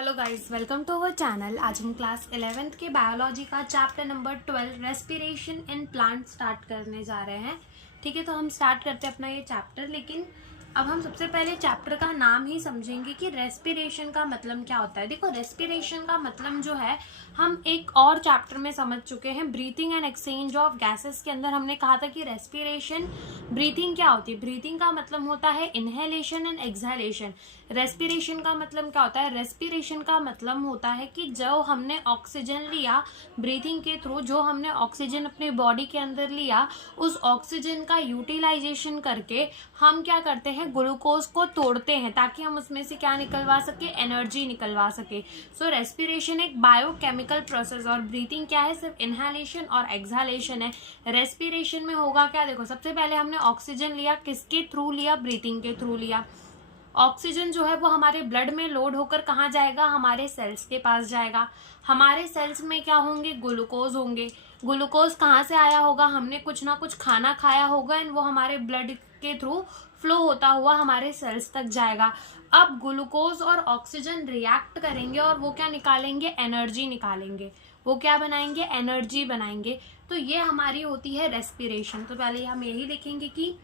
Hello guys, welcome to our channel. आज हम class 11th के बायोलॉजी का chapter number 12 respiration in plant start करने जा रहे हैं। ठीक है, तो हम स्टार्ट करते हैं अपना ये चैप्टर। लेकिन अब हम सबसे पहले चैप्टर का नाम ही समझेंगे कि रेस्पिरेशन का मतलब क्या होता है। देखो, रेस्पिरेशन का मतलब जो है हम एक और चैप्टर में समझ चुके हैं, breathing and exchange of gases के अंदर हमने कहा था कि रेस्पिरेशन ब्रीथिंग क्या होती है। ब्रीथिंग का मतलब होता है इनहेलेशन एंड एक्सहेलेशन। रेस्पिरेशन का मतलब क्या होता है। रेस्पिरेशन का मतलब होता है कि जो हमने ऑक्सीजन लिया ब्रीथिंग के थ्रू, जो हमने ऑक्सीजन अपने बॉडी के अंदर लिया, उस ऑक्सीजन का यूटिलाइजेशन करके हम क्या करते हैं, ग्लूकोज को तोड़ते हैं ताकि हम उसमें से क्या निकलवा सके, एनर्जी निकलवा सके। सो रेस्पिरेशन एक बायोकेमिकल प्रोसेस और ब्रीथिंग क्या है, सिर्फ इनहेलेशन और एक्सहेलेशन है। रेस्पिरेशन में होगा क्या, देखो सबसे पहले हमने ऑक्सीजन लिया, किसके थ्रू लिया, ब्रीथिंग के थ्रू लिया। ऑक्सीजन जो है वो हमारे ब्लड में लोड होकर कहाँ जाएगा, हमारे सेल्स के पास जाएगा। हमारे सेल्स में क्या होंगे, ग्लूकोज होंगे। ग्लूकोज कहाँ से आया होगा, हमने कुछ ना कुछ खाना खाया होगा एंड वो हमारे ब्लड के थ्रू फ्लो होता हुआ हमारे सेल्स तक जाएगा। अब ग्लूकोज और ऑक्सीजन रिएक्ट करेंगे और वो क्या निकालेंगे, एनर्जी निकालेंगे। वो क्या बनाएंगे, एनर्जी बनाएंगे। तो ये हमारी होती है रेस्पिरेशन। तो पहले हम यही लिखेंगे कि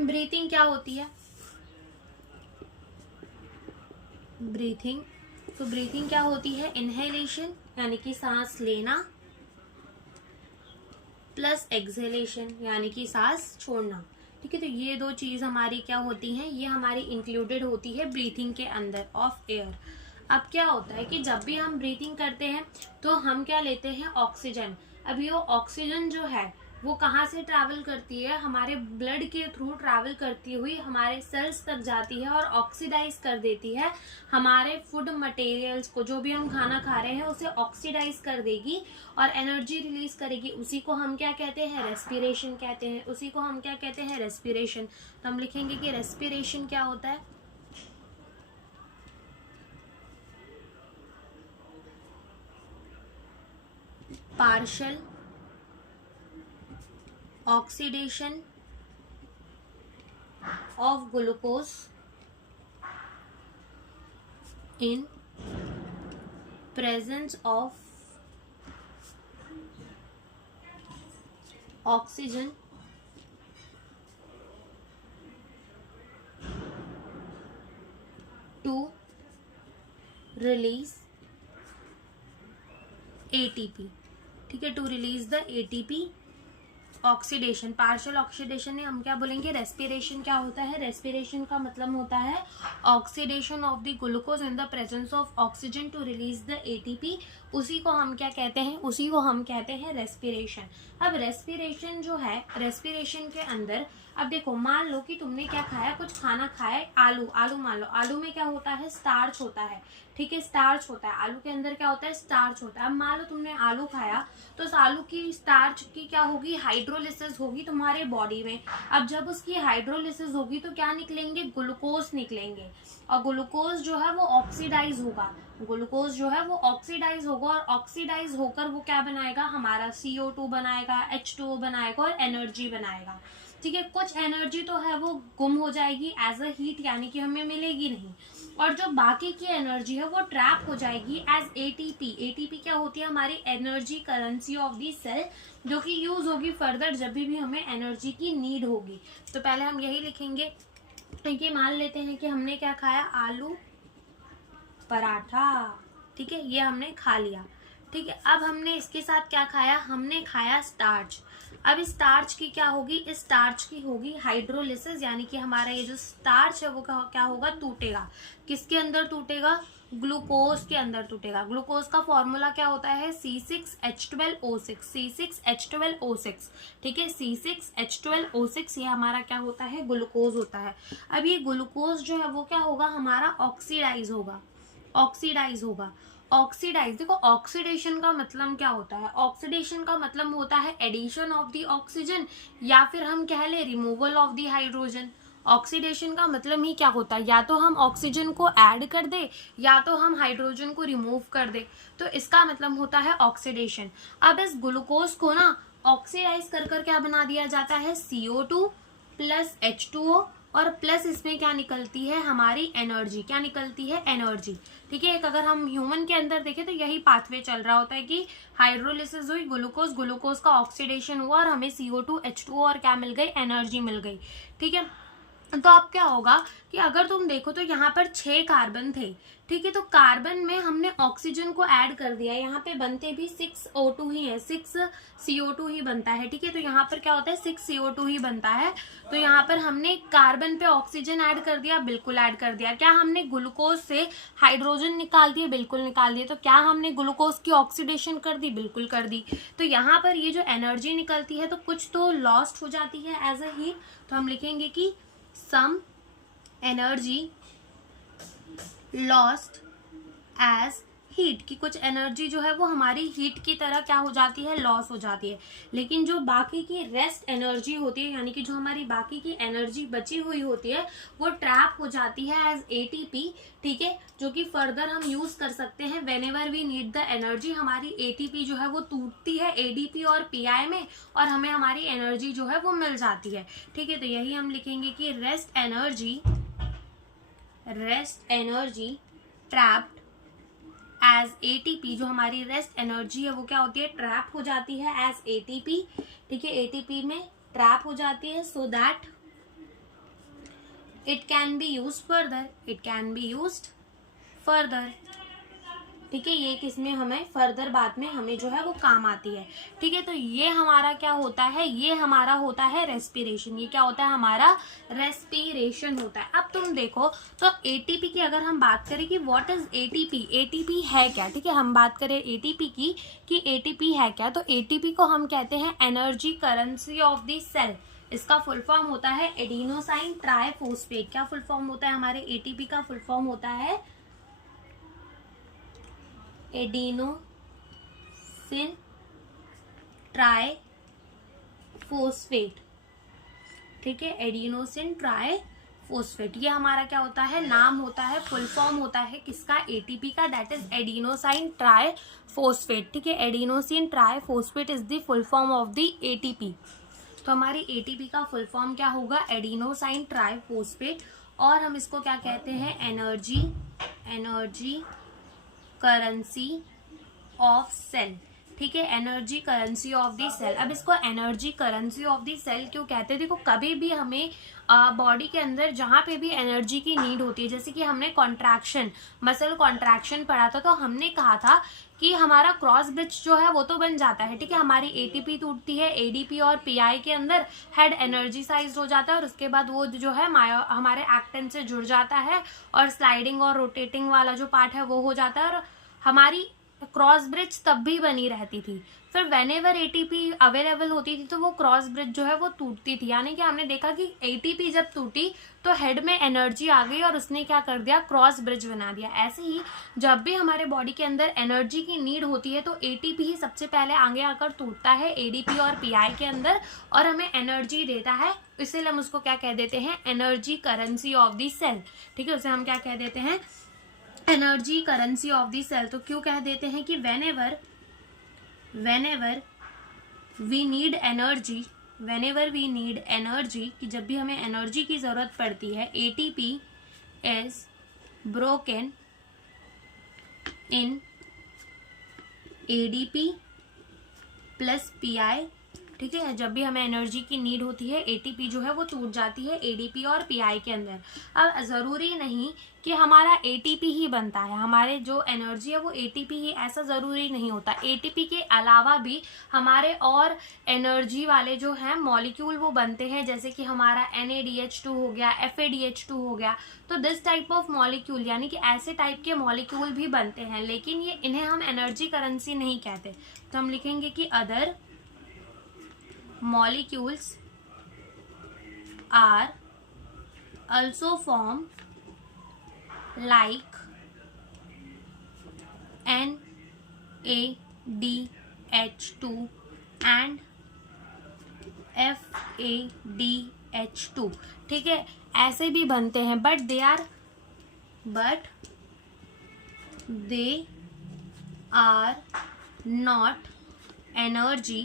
ब्रीथिंग क्या होती है। ब्रीथिंग, तो ब्रीथिंग क्या होती है, इनहेलेशन यानी कि सांस लेना, प्लस एक्सहेलेशन यानी कि सांस छोड़ना। ठीक है, तो ये दो चीज हमारी क्या होती हैं, ये हमारी इंक्लूडेड होती है ब्रीथिंग के अंदर ऑफ एयर। अब क्या होता है कि जब भी हम ब्रीथिंग करते हैं तो हम क्या लेते हैं, ऑक्सीजन। अब ये ऑक्सीजन जो है वो कहाँ से ट्रैवल करती है, हमारे ब्लड के थ्रू ट्रैवल करती हुई हमारे सेल्स तक जाती है और ऑक्सीडाइज कर देती है हमारे फूड मटेरियल्स को। जो भी हम खाना खा रहे हैं उसे ऑक्सीडाइज कर देगी और एनर्जी रिलीज करेगी। उसी को हम क्या कहते हैं, रेस्पिरेशन कहते हैं। उसी को हम क्या कहते हैं, रेस्पिरेशन। तो हम लिखेंगे कि रेस्पिरेशन क्या होता है, partial oxidation of glucose in presence of oxygen to release ATP। ठीक है, to release the ATP। Oxidation, partial oxidation है, हम क्या बोलेंगे, रेस्पिरेशन क्या होता है। रेस्पिरेशन का मतलब होता है oxidation of the glucose in the presence of oxygen to release the ATP। उसी को हम क्या कहते हैं, उसी को हम कहते हैं रेस्पिरेशन। अब रेस्पिरेशन जो है, रेस्पिरेशन के अंदर अब देखो, मान लो कि तुमने क्या खाया, कुछ खाना खाया, आलू मान लो, आलू में क्या होता है, स्टार्च होता है। ठीक है, स्टार्च होता है, आलू के अंदर क्या होता है, स्टार्च होता है। अब मान लो तुमने आलू खाया तो उस आलू की स्टार्च की क्या होगी, हाइड्रोलिसिस होगी तुम्हारे बॉडी में। अब जब उसकी हाइड्रोलिसिस होगी तो क्या निकलेंगे, ग्लूकोज निकलेंगे। और ग्लूकोज जो है वो ऑक्सीडाइज होगा। ग्लूकोज जो है वो ऑक्सीडाइज होगा और ऑक्सीडाइज होकर वो क्या बनाएगा, हमारा CO2 बनाएगा, H2O बनाएगा और एनर्जी बनाएगा। ठीक है, कुछ एनर्जी तो है वो गुम हो जाएगी एज अ हीट, यानी कि हमें मिलेगी नहीं, और जो बाकी की एनर्जी है वो ट्रैप हो जाएगी एज ATP। ATP क्या होती है, हमारी energy currency of the cell, जो कि यूज होगी फर्दर जब भी हमें एनर्जी की नीड होगी। तो पहले हम यही लिखेंगे कि मान लेते हैं कि हमने क्या खाया, आलू पराठा। ठीक है, ये हमने खा लिया। ठीक है, अब हमने इसके साथ क्या खाया, हमने खाया स्टार्च। अब इस स्टार्च की क्या होगी, इस स्टार्च की होगी हाइड्रोलिसिस, यानी कि हमारा ये जो स्टार्च है वो क्या होगा, टूटेगा। किसके अंदर टूटेगा, ग्लूकोज के अंदर टूटेगा। ग्लूकोज का फॉर्मूला क्या होता है, C6H12O6। C6H12O6। ठीक है, C6H12O6 ये हमारा क्या होता है, ग्लूकोज होता है। अब ये ग्लूकोज जो है वो क्या होगा, हमारा ऑक्सीडाइज होगा। ऑक्सीडाइज होगा, ऑक्सीडाइज। देखो, ऑक्सीडेशन का मतलब क्या होता है, ऑक्सीडेशन का मतलब होता है एडिशन ऑफ द ऑक्सीजन, या फिर हम कह ले removal of the hydrogen. Oxidation का मतलब ही क्या होता है, या तो हम ऑक्सीजन को ऐड कर दे या तो हम हाइड्रोजन को रिमूव कर दे, तो इसका मतलब होता है ऑक्सीडेशन। अब इस ग्लूकोज को ना ऑक्सीडाइज कर क्या बना दिया जाता है, CO2 प्लस H2O और प्लस इसमें क्या निकलती है हमारी एनर्जी, क्या निकलती है एनर्जी। ठीक है। एक अगर हम ह्यूमन के अंदर देखें तो यही पाथवे चल रहा होता है कि हाइड्रोलिसिस हुई, ग्लूकोज का ऑक्सीडेशन हुआ और हमें CO2 H2O और क्या मिल गई, एनर्जी मिल गई। ठीक है। तो अब क्या होगा कि अगर तुम देखो तो यहाँ पर 6 कार्बन थे। ठीक है। तो कार्बन में हमने ऑक्सीजन को ऐड कर दिया, यहाँ पे बनते भी 6 O2 ही है, 6 CO2 ही बनता है। ठीक है। तो यहाँ पर क्या होता है, 6 CO2 ही बनता है। तो यहाँ पर हमने कार्बन पे ऑक्सीजन ऐड कर दिया, बिल्कुल ऐड कर दिया। क्या हमने ग्लूकोज से हाइड्रोजन निकाल दिए, बिल्कुल निकाल दिए। तो क्या हमने ग्लूकोज की ऑक्सीडेशन कर दी, बिल्कुल कर दी। तो यहाँ पर ये जो एनर्जी निकलती है तो कुछ तो लॉस्ट हो जाती है एज अ हीट। तो हम लिखेंगे कि some energy lost as heat, की कुछ एनर्जी जो है वो हमारी हीट की तरह क्या हो जाती है, लॉस हो जाती है। लेकिन जो बाकी की रेस्ट एनर्जी होती है, यानी कि जो हमारी बाकी की एनर्जी बची हुई होती है वो ट्रैप हो जाती है एज ATP। ठीक है। जो कि फर्दर हम यूज कर सकते हैं whenever we need the energy. हमारी ATP जो है वो टूटती है ADP और PI में और हमें हमारी एनर्जी जो है वो मिल जाती है। ठीक है। तो यही हम लिखेंगे कि rest energy trapped as ATP। जो हमारी रेस्ट एनर्जी है वो क्या होती है, ट्रैप हो जाती है एज ATP। ठीक है। ATP में ट्रैप हो जाती है so that it can be used further. ठीक है। ये किसमें हमें फर्दर बाद में हमें जो है वो काम आती है। ठीक है। तो ये हमारा क्या होता है, ये हमारा होता है रेस्पिरेशन। ये क्या होता है, हमारा रेस्पिरेशन होता है। अब तुम देखो तो ATP की अगर हम बात करें कि व्हाट इज ATP है क्या। ठीक है। हम बात करें ATP की कि ATP है क्या, तो ATP को हम कहते हैं energy currency of the cell. इसका फुल फॉर्म होता है एडिनोसाइन ट्राइफॉस्फेट। क्या फुल फॉर्म होता है हमारे ATP का, फुल फॉर्म होता है एडिनोसिन ट्राइफॉस्फेट। ठीक है। एडिनोसिन ट्राइफॉस्फेट ये हमारा क्या होता है, नाम होता है, फुल फॉर्म होता है किसका, ATP का, दैट इज एडिनोसाइन ट्राइफॉस्फेट। ठीक है। Adenosine triphosphate is the full form of the ATP। तो हमारी ATP का फुल फॉर्म क्या होगा, एडिनोसाइन ट्राइफॉस्फेट। और हम इसको क्या कहते हैं, एनर्जी करेंसी ऑफ सेल। ठीक है। Energy currency of the cell. अब इसको energy currency of the cell क्यों कहते हैं, देखो कभी भी हमें बॉडी के अंदर जहां पे भी एनर्जी की नीड होती है, जैसे कि हमने मसल कॉन्ट्रैक्शन पढ़ा था, तो हमने कहा था कि हमारा क्रॉस ब्रिज जो है वो तो बन जाता है। ठीक है। हमारी ATP टूटती है, ADP और PI के अंदर हेड एनर्जीसाइज हो जाता है और उसके बाद वो जो है हमारे एक्टिन से जुड़ जाता है और स्लाइडिंग और रोटेटिंग वाला जो पार्ट है वो हो जाता है और हमारी क्रॉस ब्रिज तब भी बनी रहती थी। फिर व्हेनेवर ATP अवेलेबल होती थी तो वो क्रॉस ब्रिज जो है वो टूटती थी। यानी कि हमने देखा कि ATP जब टूटी तो हेड में एनर्जी आ गई और उसने क्या कर दिया, क्रॉस ब्रिज बना दिया। ऐसे ही जब भी हमारे बॉडी के अंदर एनर्जी की नीड होती है तो ATP ही सबसे पहले आगे आकर टूटता है ADP और PI के अंदर और हमें एनर्जी देता है। इसलिए हम उसको क्या कह देते हैं, energy currency of the cell. ठीक है। उसे हम क्या कह देते हैं, energy currency of the cell. तो क्यों कह देते हैं कि whenever we need energy, कि जब भी हमें एनर्जी की जरूरत पड़ती है, ATP is broken in ADP plus PI। ठीक है। जब भी हमें एनर्जी की नीड होती है ATP जो है वो टूट जाती है ADP और PI के अंदर। अब जरूरी नहीं कि हमारा ATP ही बनता है, हमारे जो एनर्जी है वो ATP ही, ऐसा जरूरी नहीं होता। ATP के अलावा भी हमारे और एनर्जी वाले जो हैं मॉलिक्यूल वो बनते हैं, जैसे कि हमारा NADH2 हो गया, FADH2 हो गया। तो दिस टाइप ऑफ मॉलिक्यूल, यानी कि ऐसे टाइप के मॉलिक्यूल भी बनते हैं, लेकिन इन्हें हम एनर्जी करेंसी नहीं कहते। तो हम लिखेंगे कि other molecules are also formed like NADH2 and FADH2। ठीक है। ऐसे भी बनते हैं but they are not energy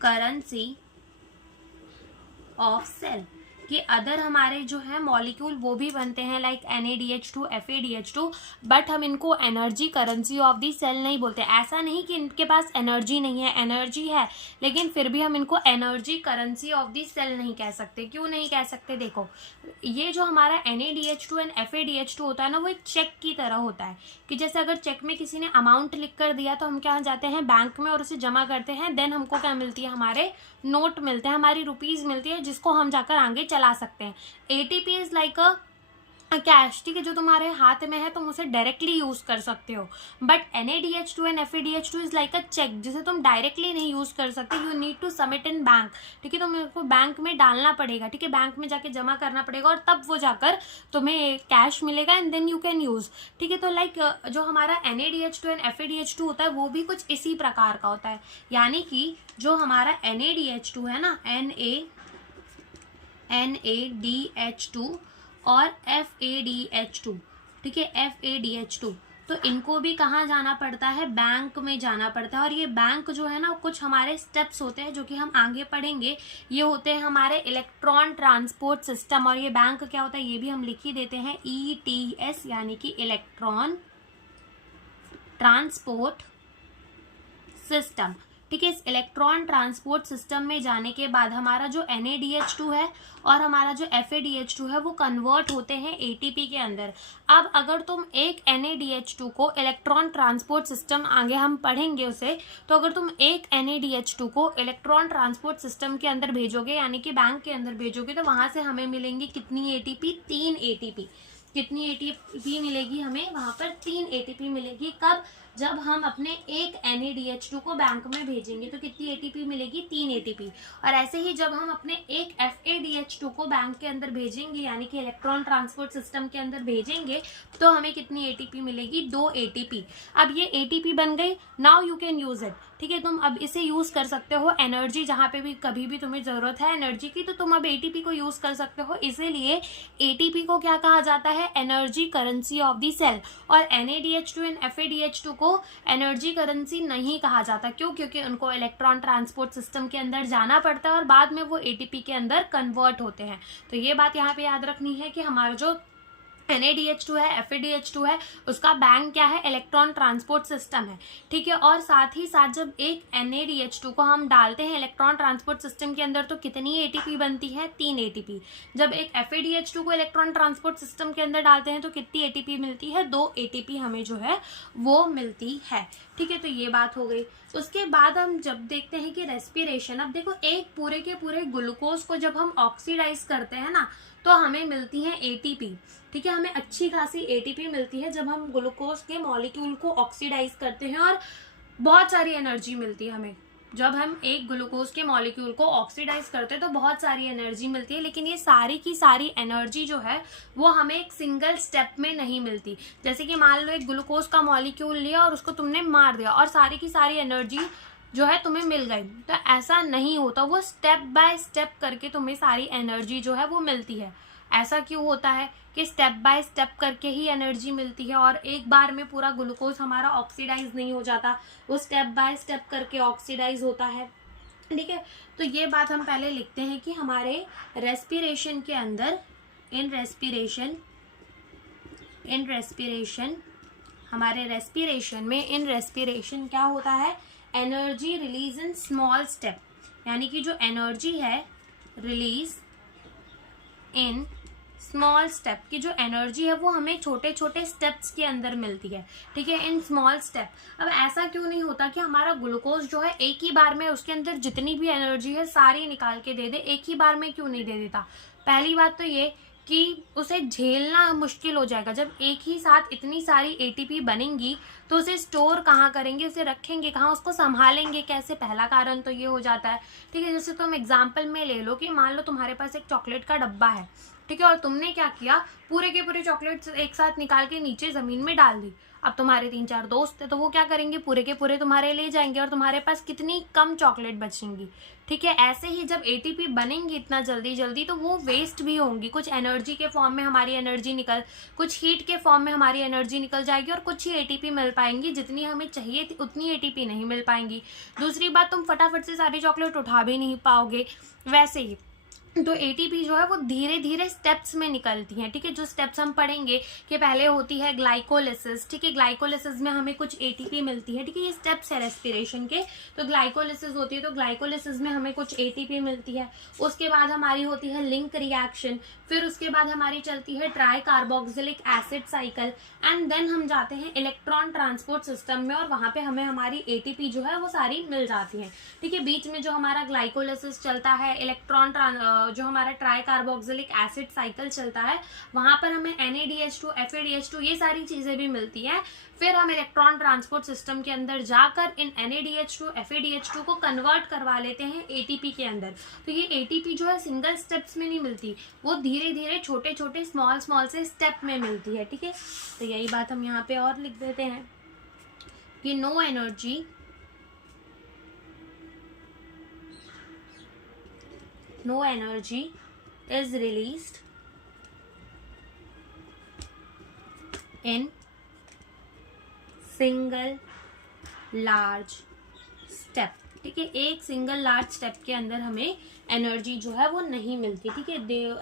currency of cell. कि अदर हमारे जो है मॉलिक्यूल वो भी बनते हैं लाइक NaDH2 FADH2, बट हम इनको energy currency of the cell नहीं बोलते। ऐसा नहीं कि इनके पास एनर्जी नहीं है, एनर्जी है, लेकिन फिर भी हम इनको energy currency of the cell नहीं कह सकते। क्यों नहीं कह सकते? देखो, ये जो हमारा NaDH2 एंड FADH2 होता है ना, वो एक चेक की तरह होता है कि जैसे अगर चेक में किसी ने अमाउंट लिख कर दिया तो हम क्या जाते हैं बैंक में और उसे जमा करते हैं, देन हमको क्या मिलती है, हमारे नोट मिलते हैं, हमारी रुपीज मिलती है, जिसको हम जाकर आगे चला सकते हैं। ATP is like a cash, ठीक है, जो तुम्हारे हाथ में है तुम उसे डायरेक्टली यूज कर सकते हो। But NaDH2 and FADH2 is like a check, जिसे तुम डायरेक्टली नहीं यूज कर सकते। You need to submit in bank, ठीक है, तुम्हें उसको बैंक में डालना पड़ेगा, ठीक है, बैंक में जाके जमा करना पड़ेगा और तब वो जाकर तुम्हें कैश मिलेगा and then you can use, ठीक है। तो लाइक जो हमारा NaDH2 एंड FADH2 होता है वो भी कुछ इसी प्रकार का होता है। यानी कि जो हमारा NaDH2 है ना, NaDH2 और FADH2, ठीक है, FADH2, तो इनको भी कहाँ जाना पड़ता है, बैंक में जाना पड़ता है। और ये बैंक जो है ना, कुछ हमारे स्टेप्स होते हैं जो कि हम आगे पढ़ेंगे। ये होते हैं हमारे इलेक्ट्रॉन ट्रांसपोर्ट सिस्टम, और ये बैंक क्या होता है ये भी हम लिख ही देते हैं, ETS, यानी कि इलेक्ट्रॉन ट्रांसपोर्ट सिस्टम, ठीक है। इस इलेक्ट्रॉन ट्रांसपोर्ट सिस्टम में जाने के बाद हमारा जो NaDH2 है और हमारा जो FADH2 है वो कन्वर्ट होते हैं ATP के अंदर। अब अगर तुम एक NaDH2 को इलेक्ट्रॉन ट्रांसपोर्ट सिस्टम, आगे हम पढ़ेंगे उसे, तो अगर तुम एक NaDH2 को इलेक्ट्रॉन ट्रांसपोर्ट सिस्टम के अंदर भेजोगे, यानी कि बैंक के अंदर भेजोगे, तो वहां से हमें मिलेंगी कितनी ATP? 3 ATP। कितनी ATP मिलेगी हमें? वहां पर 3 ATP मिलेगी। कब? जब हम अपने एक NaDH2 को बैंक में भेजेंगे तो कितनी ATP मिलेगी? 3 ATP। और ऐसे ही जब हम अपने एक FADH2 को बैंक के अंदर भेजेंगे, यानी कि इलेक्ट्रॉन ट्रांसपोर्ट सिस्टम के अंदर भेजेंगे, तो हमें कितनी ATP मिलेगी? 2 ATP। अब ये ATP बन गई, now you can use it, ठीक है। तुम अब इसे यूज कर सकते हो एनर्जी, जहां पे भी कभी भी तुम्हें जरूरत है एनर्जी की, तो तुम अब ATP को यूज कर सकते हो। इसीलिए ATP को क्या कहा जाता है? Energy currency of the cell. और NaDH2 एंड FADH2 को एनर्जी करेंसी नहीं कहा जाता। क्यों? क्योंकि उनको इलेक्ट्रॉन ट्रांसपोर्ट सिस्टम के अंदर जाना पड़ता है और बाद में वो ATP के अंदर कन्वर्ट होते हैं। तो ये बात यहाँ पे याद रखनी है कि हमारा जो NaDH2 है, FADH2 है, उसका बैंक क्या है? इलेक्ट्रॉन ट्रांसपोर्ट सिस्टम है, ठीक है। और साथ ही साथ जब एक NaDH2 को हम डालते हैं इलेक्ट्रॉन ट्रांसपोर्ट सिस्टम के अंदर तो कितनी ATP बनती है? 3 ATP। जब एक FADH2 को इलेक्ट्रॉन ट्रांसपोर्ट सिस्टम के अंदर डालते हैं तो कितनी ATP मिलती है? 2 ATP हमें जो है वो मिलती है, ठीक है। तो ये बात हो गई। उसके बाद हम जब देखते हैं कि रेस्पिरेशन, अब देखो एक पूरे के पूरे ग्लूकोज को जब हम ऑक्सीडाइज करते हैं ना, तो हमें मिलती है ATP, ठीक है। हमें अच्छी खासी ATP मिलती है जब हम ग्लूकोज के मॉलिक्यूल को ऑक्सीडाइज करते हैं, और बहुत सारी एनर्जी मिलती है हमें। जब हम एक ग्लूकोज के मॉलिक्यूल को ऑक्सीडाइज करते हैं तो बहुत सारी एनर्जी मिलती है, लेकिन ये सारी की सारी एनर्जी जो है वो हमें एक सिंगल स्टेप में नहीं मिलती। जैसे कि मान लो एक ग्लूकोज का मॉलिक्यूल लिया और उसको तुमने मार दिया और सारी की सारी एनर्जी जो है तुम्हें मिल गई, तो ऐसा नहीं होता। वो स्टेप बाय स्टेप करके तुम्हें सारी एनर्जी जो है वो मिलती है। ऐसा क्यों होता है कि स्टेप बाय स्टेप करके ही एनर्जी मिलती है और एक बार में पूरा ग्लूकोज हमारा ऑक्सीडाइज नहीं हो जाता, वो स्टेप बाय स्टेप करके ऑक्सीडाइज होता है, ठीक है। तो ये बात हम पहले लिखते हैं कि हमारे रेस्पिरेशन के अंदर, इन रेस्पिरेशन हमारे रेस्पिरेशन में, इन रेस्पिरेशन क्या होता है? Energy release in small step, यानी कि जो एनर्जी है रिलीज इन स्मॉल स्टेप की जो एनर्जी है वो हमें छोटे छोटे स्टेप्स के अंदर मिलती है, ठीक है, इन स्मॉल स्टेप। अब ऐसा क्यों नहीं होता कि हमारा ग्लूकोज जो है एक ही बार में उसके अंदर जितनी भी एनर्जी है सारी निकाल के दे दे? एक ही बार में क्यों नहीं दे देता? पहली बात तो ये कि उसे झेलना मुश्किल हो जाएगा। जब एक ही साथ इतनी सारी ATP बनेंगी तो उसे स्टोर कहाँ करेंगे, उसे रखेंगे कहाँ, उसको संभालेंगे कैसे? पहला कारण तो ये हो जाता है, ठीक है। जैसे तुम एग्जाम्पल में ले लो कि मान लो तुम्हारे पास एक चॉकलेट का डब्बा है, ठीक है, और तुमने क्या किया? पूरे के पूरे चॉकलेट्स एक साथ निकाल के नीचे जमीन में डाल दी। अब तुम्हारे 3-4 दोस्त है तो वो क्या करेंगे? पूरे के पूरे तुम्हारे ले जाएंगे और तुम्हारे पास कितनी कम चॉकलेट बचेंगी, ठीक है। ऐसे ही जब ATP बनेंगी इतना जल्दी जल्दी तो वो वेस्ट भी होंगी। कुछ एनर्जी के फॉर्म में हमारी एनर्जी कुछ हीट के फॉर्म में हमारी एनर्जी निकल जाएगी और कुछ ही ATP मिल पाएंगी, जितनी हमें चाहिए थी उतनी ATP नहीं मिल पाएंगी। दूसरी बात, तुम फटाफट से सारी चॉकलेट उठा भी नहीं पाओगे। वैसे ही तो एटीपी जो है वो धीरे धीरे स्टेप्स में निकलती है, ठीक है। जो स्टेप्स हम पढ़ेंगे कि पहले होती है ग्लाइकोलिसिस, ठीक है। ग्लाइकोलिसिस में हमें कुछ एटीपी मिलती है, ठीक है। ये स्टेप्स है रेस्पिरेशन के। तो ग्लाइकोलिसिस होती है, तो ग्लाइकोलिसिस में हमें कुछ एटीपी मिलती है। उसके बाद हमारी होती है लिंक रिएक्शन, फिर उसके बाद हमारी चलती है tricarboxylic acid cycle, and then हम जाते हैं इलेक्ट्रॉन ट्रांसपोर्ट सिस्टम में, और वहां पे हमें हमारी एटीपी जो है वो सारी मिल जाती है, ठीक है। बीच में जो हमारा ग्लाइकोलिसिस चलता है, इलेक्ट्रॉन जो हमारा ट्राई कार्बोक्सिलिक एसिड साइकिल चलता है, वहां पर हमें NADH2 FADH2 ये सारी चीजें भी मिलती है। फिर हम इलेक्ट्रॉन ट्रांसपोर्ट सिस्टम के अंदर जाकर इन NADH2 FADH2 को कन्वर्ट करवा लेते हैं ATP के अंदर। तो ये ATP जो है सिंगल स्टेप्स में नहीं मिलती, वो धीरे धीरे छोटे छोटे स्मॉल स्मॉल से स्टेप में मिलती है, ठीक है। तो यही बात हम यहाँ पे और लिख देते हैं कि no energy is released in single large step, ठीक है। एक सिंगल लार्ज स्टेप के अंदर हमें एनर्जी जो है वो नहीं मिलती, ठीक है।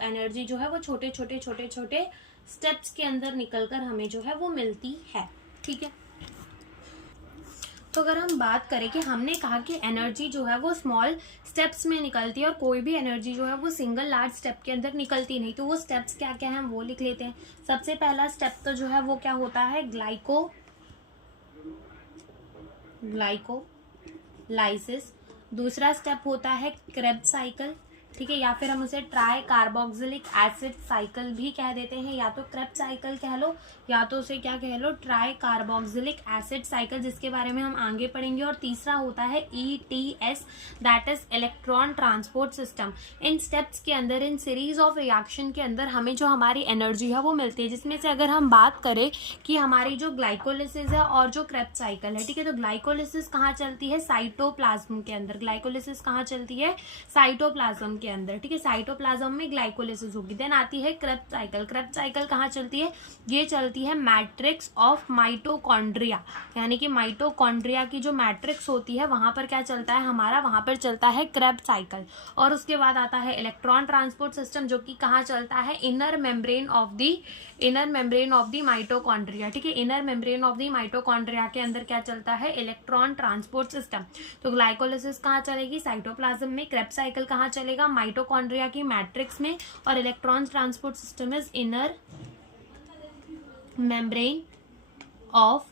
एनर्जी जो है वो छोटे छोटे छोटे छोटे स्टेप्स के अंदर निकलकर हमें जो है वो मिलती है, ठीक है। तो अगर हम बात करें कि हमने कहा कि एनर्जी जो है वो स्मॉल स्टेप्स में निकलती है और कोई भी एनर्जी जो है वो सिंगल लार्ज स्टेप के अंदर निकलती नहीं, तो वो स्टेप्स क्या क्या हैं हम वो लिख लेते हैं। सबसे पहला स्टेप तो जो है वो क्या होता है, ग्लाइकोलाइसिस। दूसरा स्टेप होता है क्रेब्स साइकिल, ठीक है, या फिर हम उसे ट्राई कार्बोक्सिलिक एसिड साइकिल भी कह देते हैं, या तो क्रेब्स साइकिल कह लो या तो उसे क्या कह लो, ट्राई कार्बोक्सिलिक एसिड साइकिल, जिसके बारे में हम आगे पढ़ेंगे। और तीसरा होता है ETS, that is electron transport system. In steps के अंदर, इन सीरीज ऑफ रिएक्शन के अंदर हमें जो हमारी एनर्जी है वो मिलती है, जिसमें से अगर हम बात करें कि हमारी जो ग्लाइकोलिसिस है और जो क्रेब्स साइकिल है, ठीक है, तो ग्लाइकोलिसिस कहाँ चलती है, साइटोप्लाज्म के अंदर। ग्लाइकोलिसिस कहाँ चलती है, साइटोप्लाज्म के अंदर, ठीक है। साइटोप्लाज्म में ग्लाइकोलिसिस होगी। देन आती है क्रेब्स साइकिल। क्रेब्स साइकिल कहाँ चलती है, ये चलती है मैट्रिक्स ऑफ माइटोकॉन्ड्रिया, यानी कि माइटोकॉन्ड्रिया की जो मैट्रिक्स होती है वहां पर क्या चलता है हमारा, वहां पर चलता है क्रेब्स साइकिल। और उसके बाद आता है इलेक्ट्रॉन ट्रांसपोर्ट सिस्टम, जो कि कहाँ चलता है, inner membrane of the mitochondria, ठीक है। Inner membrane of the mitochondria के अंदर क्या चलता है, इलेक्ट्रॉन ट्रांसपोर्ट सिस्टम। तो ग्लाइकोलिसिस कहाँ चलेगी, साइटोप्लाज्म में। क्रेब्स साइकिल कहाँ चलेगा, माइटोकॉन्ड्रिया की मैट्रिक्स में। और electron transport system is inner membrane of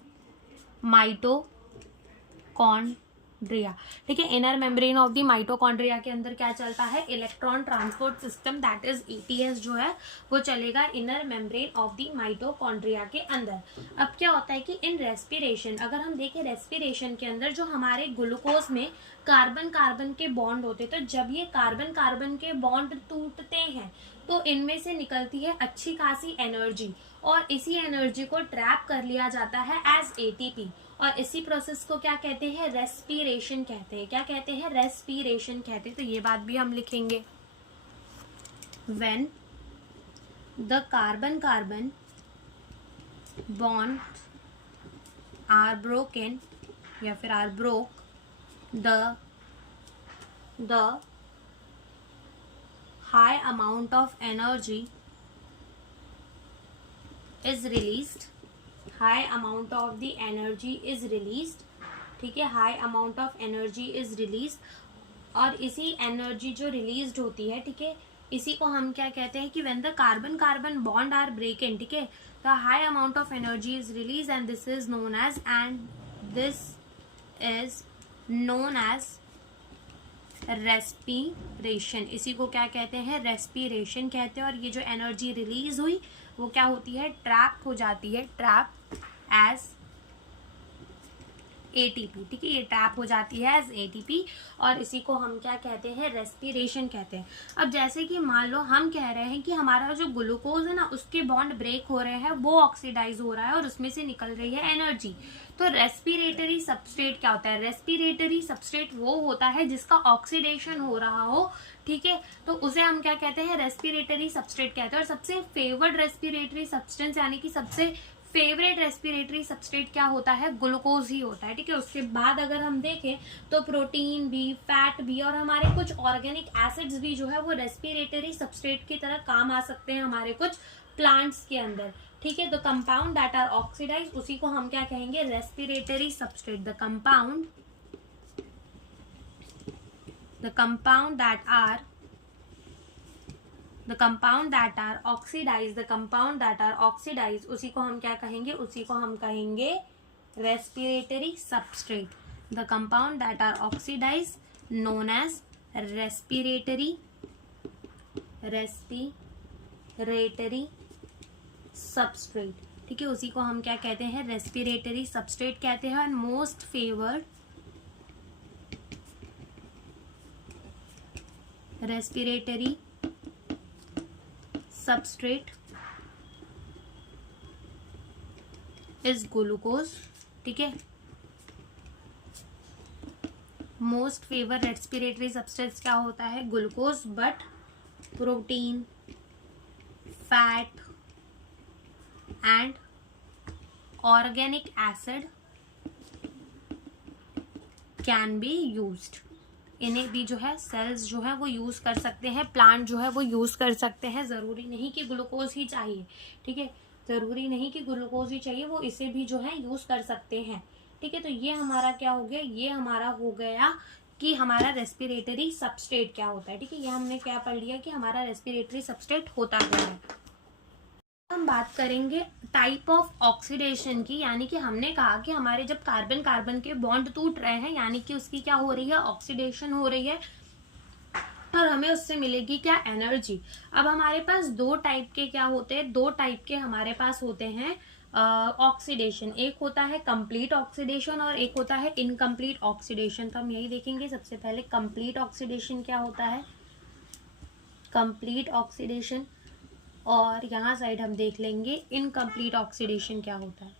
mitochondria, ठीक है। Inner membrane of the mitochondria के अंदर क्या चलता है, electron transport system, that is ETS जो है वो चलेगा inner membrane of the mitochondria के अंदर। अब क्या होता है कि इन रेस्पिरेशन, अगर हम देखें रेस्पिरेशन के अंदर जो हमारे ग्लूकोज में कार्बन कार्बन के बॉन्ड होते, तो जब ये कार्बन कार्बन के बॉन्ड टूटते हैं तो इनमें से निकलती है अच्छी खासी एनर्जी, और इसी एनर्जी को ट्रैप कर लिया जाता है एज ATP। और इसी प्रोसेस को क्या कहते हैं, रेस्पिरेशन कहते हैं। क्या कहते हैं, रेस्पिरेशन कहते हैं। तो ये बात भी हम लिखेंगे, when the carbon carbon bond are broken, या फिर are broke, the high amount of energy is released, high amount of the energy is released, ठीक है, high amount of energy is released। और इसी एनर्जी जो रिलीज होती है, ठीक है, इसी को हम क्या कहते हैं कि when the carbon carbon bond are broken, ठीक है, the high amount of energy is released and this is known as respiration. इसी को क्या कहते हैं, रेस्पिरेशन कहते हैं। और ये जो एनर्जी रिलीज हुई वो क्या होती है, ट्रैप हो जाती है, ट्रैप एज ATP, ठीक है, ये ट्रैप हो जाती है एज ATP, और इसी को हम क्या कहते हैं, रेस्पिरेशन कहते हैं। अब जैसे कि मान लो हम कह रहे हैं कि हमारा जो ग्लूकोज है ना, उसके बॉन्ड ब्रेक हो रहे हैं, वो ऑक्सीडाइज हो रहा है और उसमें से निकल रही है एनर्जी। तो रेस्पिरेटरी सबस्ट्रेट क्या होता है, रेस्पिरेटरी सबस्ट्रेट वो होता है जिसका ऑक्सीडेशन हो रहा हो, ठीक है, तो उसे हम क्या कहते हैं, रेस्पिरेटरी सबस्ट्रेट कहते हैं। और सबसे फेवर्ड रेस्पिरेटरी सब्सटेंस, यानी कि सबसे फेवरेट रेस्पिरेटरी सबस्ट्रेट क्या होता है, ग्लूकोज ही होता है, ठीक है। उसके बाद अगर हम देखें तो प्रोटीन भी, फैट भी और हमारे कुछ ऑर्गेनिक एसिड्स भी जो है वो रेस्पिरेटरी सबस्ट्रेट की तरह काम आ सकते हैं हमारे कुछ प्लांट्स के अंदर, ठीक है। The compound that are oxidize, उसी को हम क्या कहेंगे, respiratory substrate. The compound that are oxidized, उसी को हम क्या कहेंगे, उसी को हम कहेंगे respiratory substrate. The compound that are oxidize known as respiratory substrate, ठीक है। उसी को हम क्या कहते हैं, रेस्पिरेटरी सबस्ट्रेट कहते हैं। And most favoured respiratory substrate is glucose, ठीक है। मोस्ट फेवर रेस्पिरेटरी सबस्टेंस क्या होता है, glucose, but protein, fat and organic acid can be used, इन्हें भी जो है सेल्स जो है वो यूज कर सकते हैं, प्लांट जो है वो यूज कर सकते हैं। जरूरी नहीं कि ग्लूकोज ही चाहिए, ठीक है, जरूरी नहीं कि ग्लूकोज ही चाहिए, वो इसे भी जो है यूज कर सकते हैं, ठीक है। तो ये हमारा क्या हो गया, ये हमारा हो गया कि हमारा रेस्पिरेटरी सबस्ट्रेट क्या होता है, ठीक है। ये हमने क्या पढ़ लिया कि हमारा रेस्पिरेटरी सबस्ट्रेट होता क्या है। हम बात करेंगे टाइप ऑफ ऑक्सीडेशन की, यानी कि हमने कहा कि हमारे जब कार्बन कार्बन के बॉन्ड टूट रहे हैं, यानी कि उसकी क्या हो रही है, ऑक्सीडेशन हो रही है, और हमें उससे मिलेगी क्या, एनर्जी। अब हमारे पास दो टाइप के क्या होते हैं, दो टाइप के हमारे पास होते हैं ऑक्सीडेशन। एक होता है कंप्लीट ऑक्सीडेशन और एक होता है इनकम्प्लीट ऑक्सीडेशन। तो हम यही देखेंगे सबसे पहले कंप्लीट ऑक्सीडेशन क्या होता है, कंप्लीट ऑक्सीडेशन, और यहाँ साइड हम देख लेंगे इनकम्प्लीट ऑक्सीडेशन क्या होता है।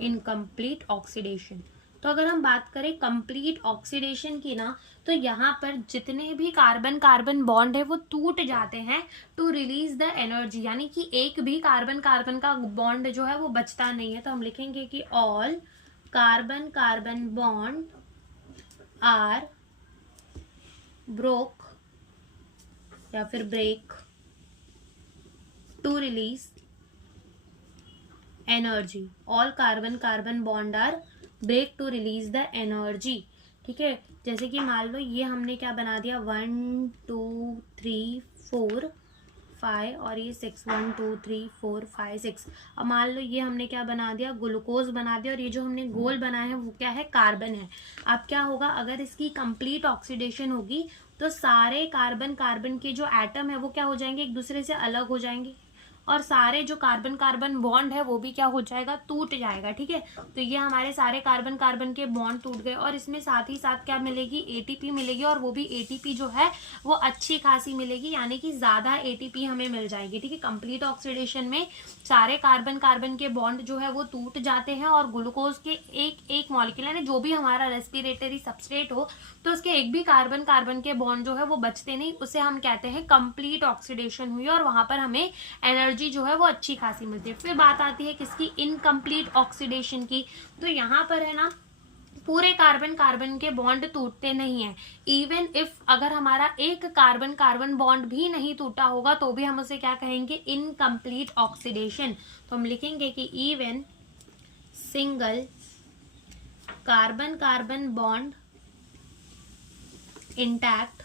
इनकम्प्लीट ऑक्सीडेशन, तो अगर हम बात करें कंप्लीट ऑक्सीडेशन की ना, तो यहाँ पर जितने भी कार्बन कार्बन बॉन्ड है वो टूट जाते हैं टू रिलीज द एनर्जी, यानी कि एक भी कार्बन कार्बन का बॉन्ड जो है वो बचता नहीं है। तो हम लिखेंगे कि all carbon carbon bond are broke या फिर break to release energy. All carbon carbon bond are break to release the energy, ठीक है। जैसे कि मान लो ये हमने क्या बना दिया, 1 2 3 4 5 और ये 6, 1 2 3 4 5 6। अब मान लो ये हमने क्या बना दिया, ग्लूकोज बना दिया, और ये जो हमने गोल बनाया है वो क्या है, कार्बन है। अब क्या होगा, अगर इसकी कंप्लीट ऑक्सीडेशन होगी तो सारे कार्बन कार्बन के जो एटम है वो क्या हो जाएंगे, एक दूसरे से अलग हो जाएंगे, और सारे जो कार्बन कार्बन बॉन्ड है वो भी क्या हो जाएगा, टूट जाएगा, ठीक है। तो ये हमारे सारे कार्बन कार्बन के बॉन्ड टूट गए, और इसमें साथ ही साथ क्या मिलेगी, एटीपी मिलेगी, और वो भी एटीपी जो है वो अच्छी खासी मिलेगी, यानी कि ज्यादा एटीपी हमें मिल जाएगी, ठीक है। कंप्लीट ऑक्सीडेशन में सारे कार्बन कार्बन के बॉन्ड जो है वो टूट जाते हैं, और ग्लूकोज के एक एक मॉलिक्यूल, यानी जो भी हमारा रेस्पिरेटरी सबस्ट्रेट हो तो उसके एक भी कार्बन कार्बन के बॉन्ड जो है वो बचते नहीं, उसे हम कहते हैं कंप्लीट ऑक्सीडेशन हुई, और वहां पर हमें एनर्जी जो है वो अच्छी खासी मिलती है। फिर बात आती है किसकी, इनकम्प्लीट ऑक्सीडेशन की। तो यहाँ पर है ना, पूरे कार्बन कार्बन के बॉन्ड टूटते नहीं है। इवन इफ अगर हमारा एक कार्बन कार्बन बॉन्ड भी नहीं टूटा होगा तो भी हम उसे क्या कहेंगे, इनकम्प्लीट ऑक्सीडेशन। तो हम लिखेंगे कि even single carbon carbon bond intact,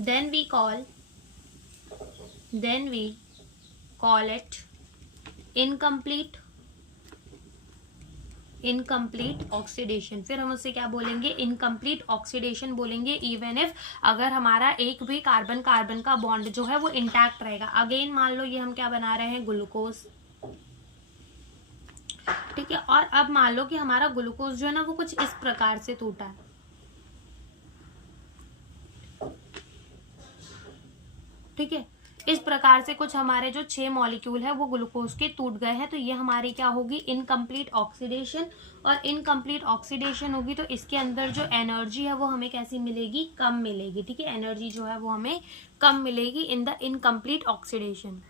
then we call it incomplete oxidation. फिर हम उससे क्या बोलेंगे, इनकम्प्लीट ऑक्सीडेशन बोलेंगे, इवन इफ अगर हमारा एक भी कार्बन कार्बन का बॉन्ड जो है वो इंटैक्ट रहेगा। अगेन मान लो ये हम क्या बना रहे हैं, ग्लूकोज, ठीक है। और अब मान लो कि हमारा ग्लूकोज जो है ना वो कुछ इस प्रकार से टूटा है, ठीक है। इस प्रकार से कुछ हमारे जो 6 मॉलिक्यूल है वो ग्लूकोज के टूट गए हैं, तो ये हमारी क्या होगी, इनकम्प्लीट ऑक्सीडेशन। और इनकम्प्लीट ऑक्सीडेशन होगी तो इसके अंदर जो एनर्जी है वो हमें कैसी मिलेगी, कम मिलेगी। ठीक है, एनर्जी जो है वो हमें कम मिलेगी इन द इनकम्प्लीट ऑक्सीडेशन।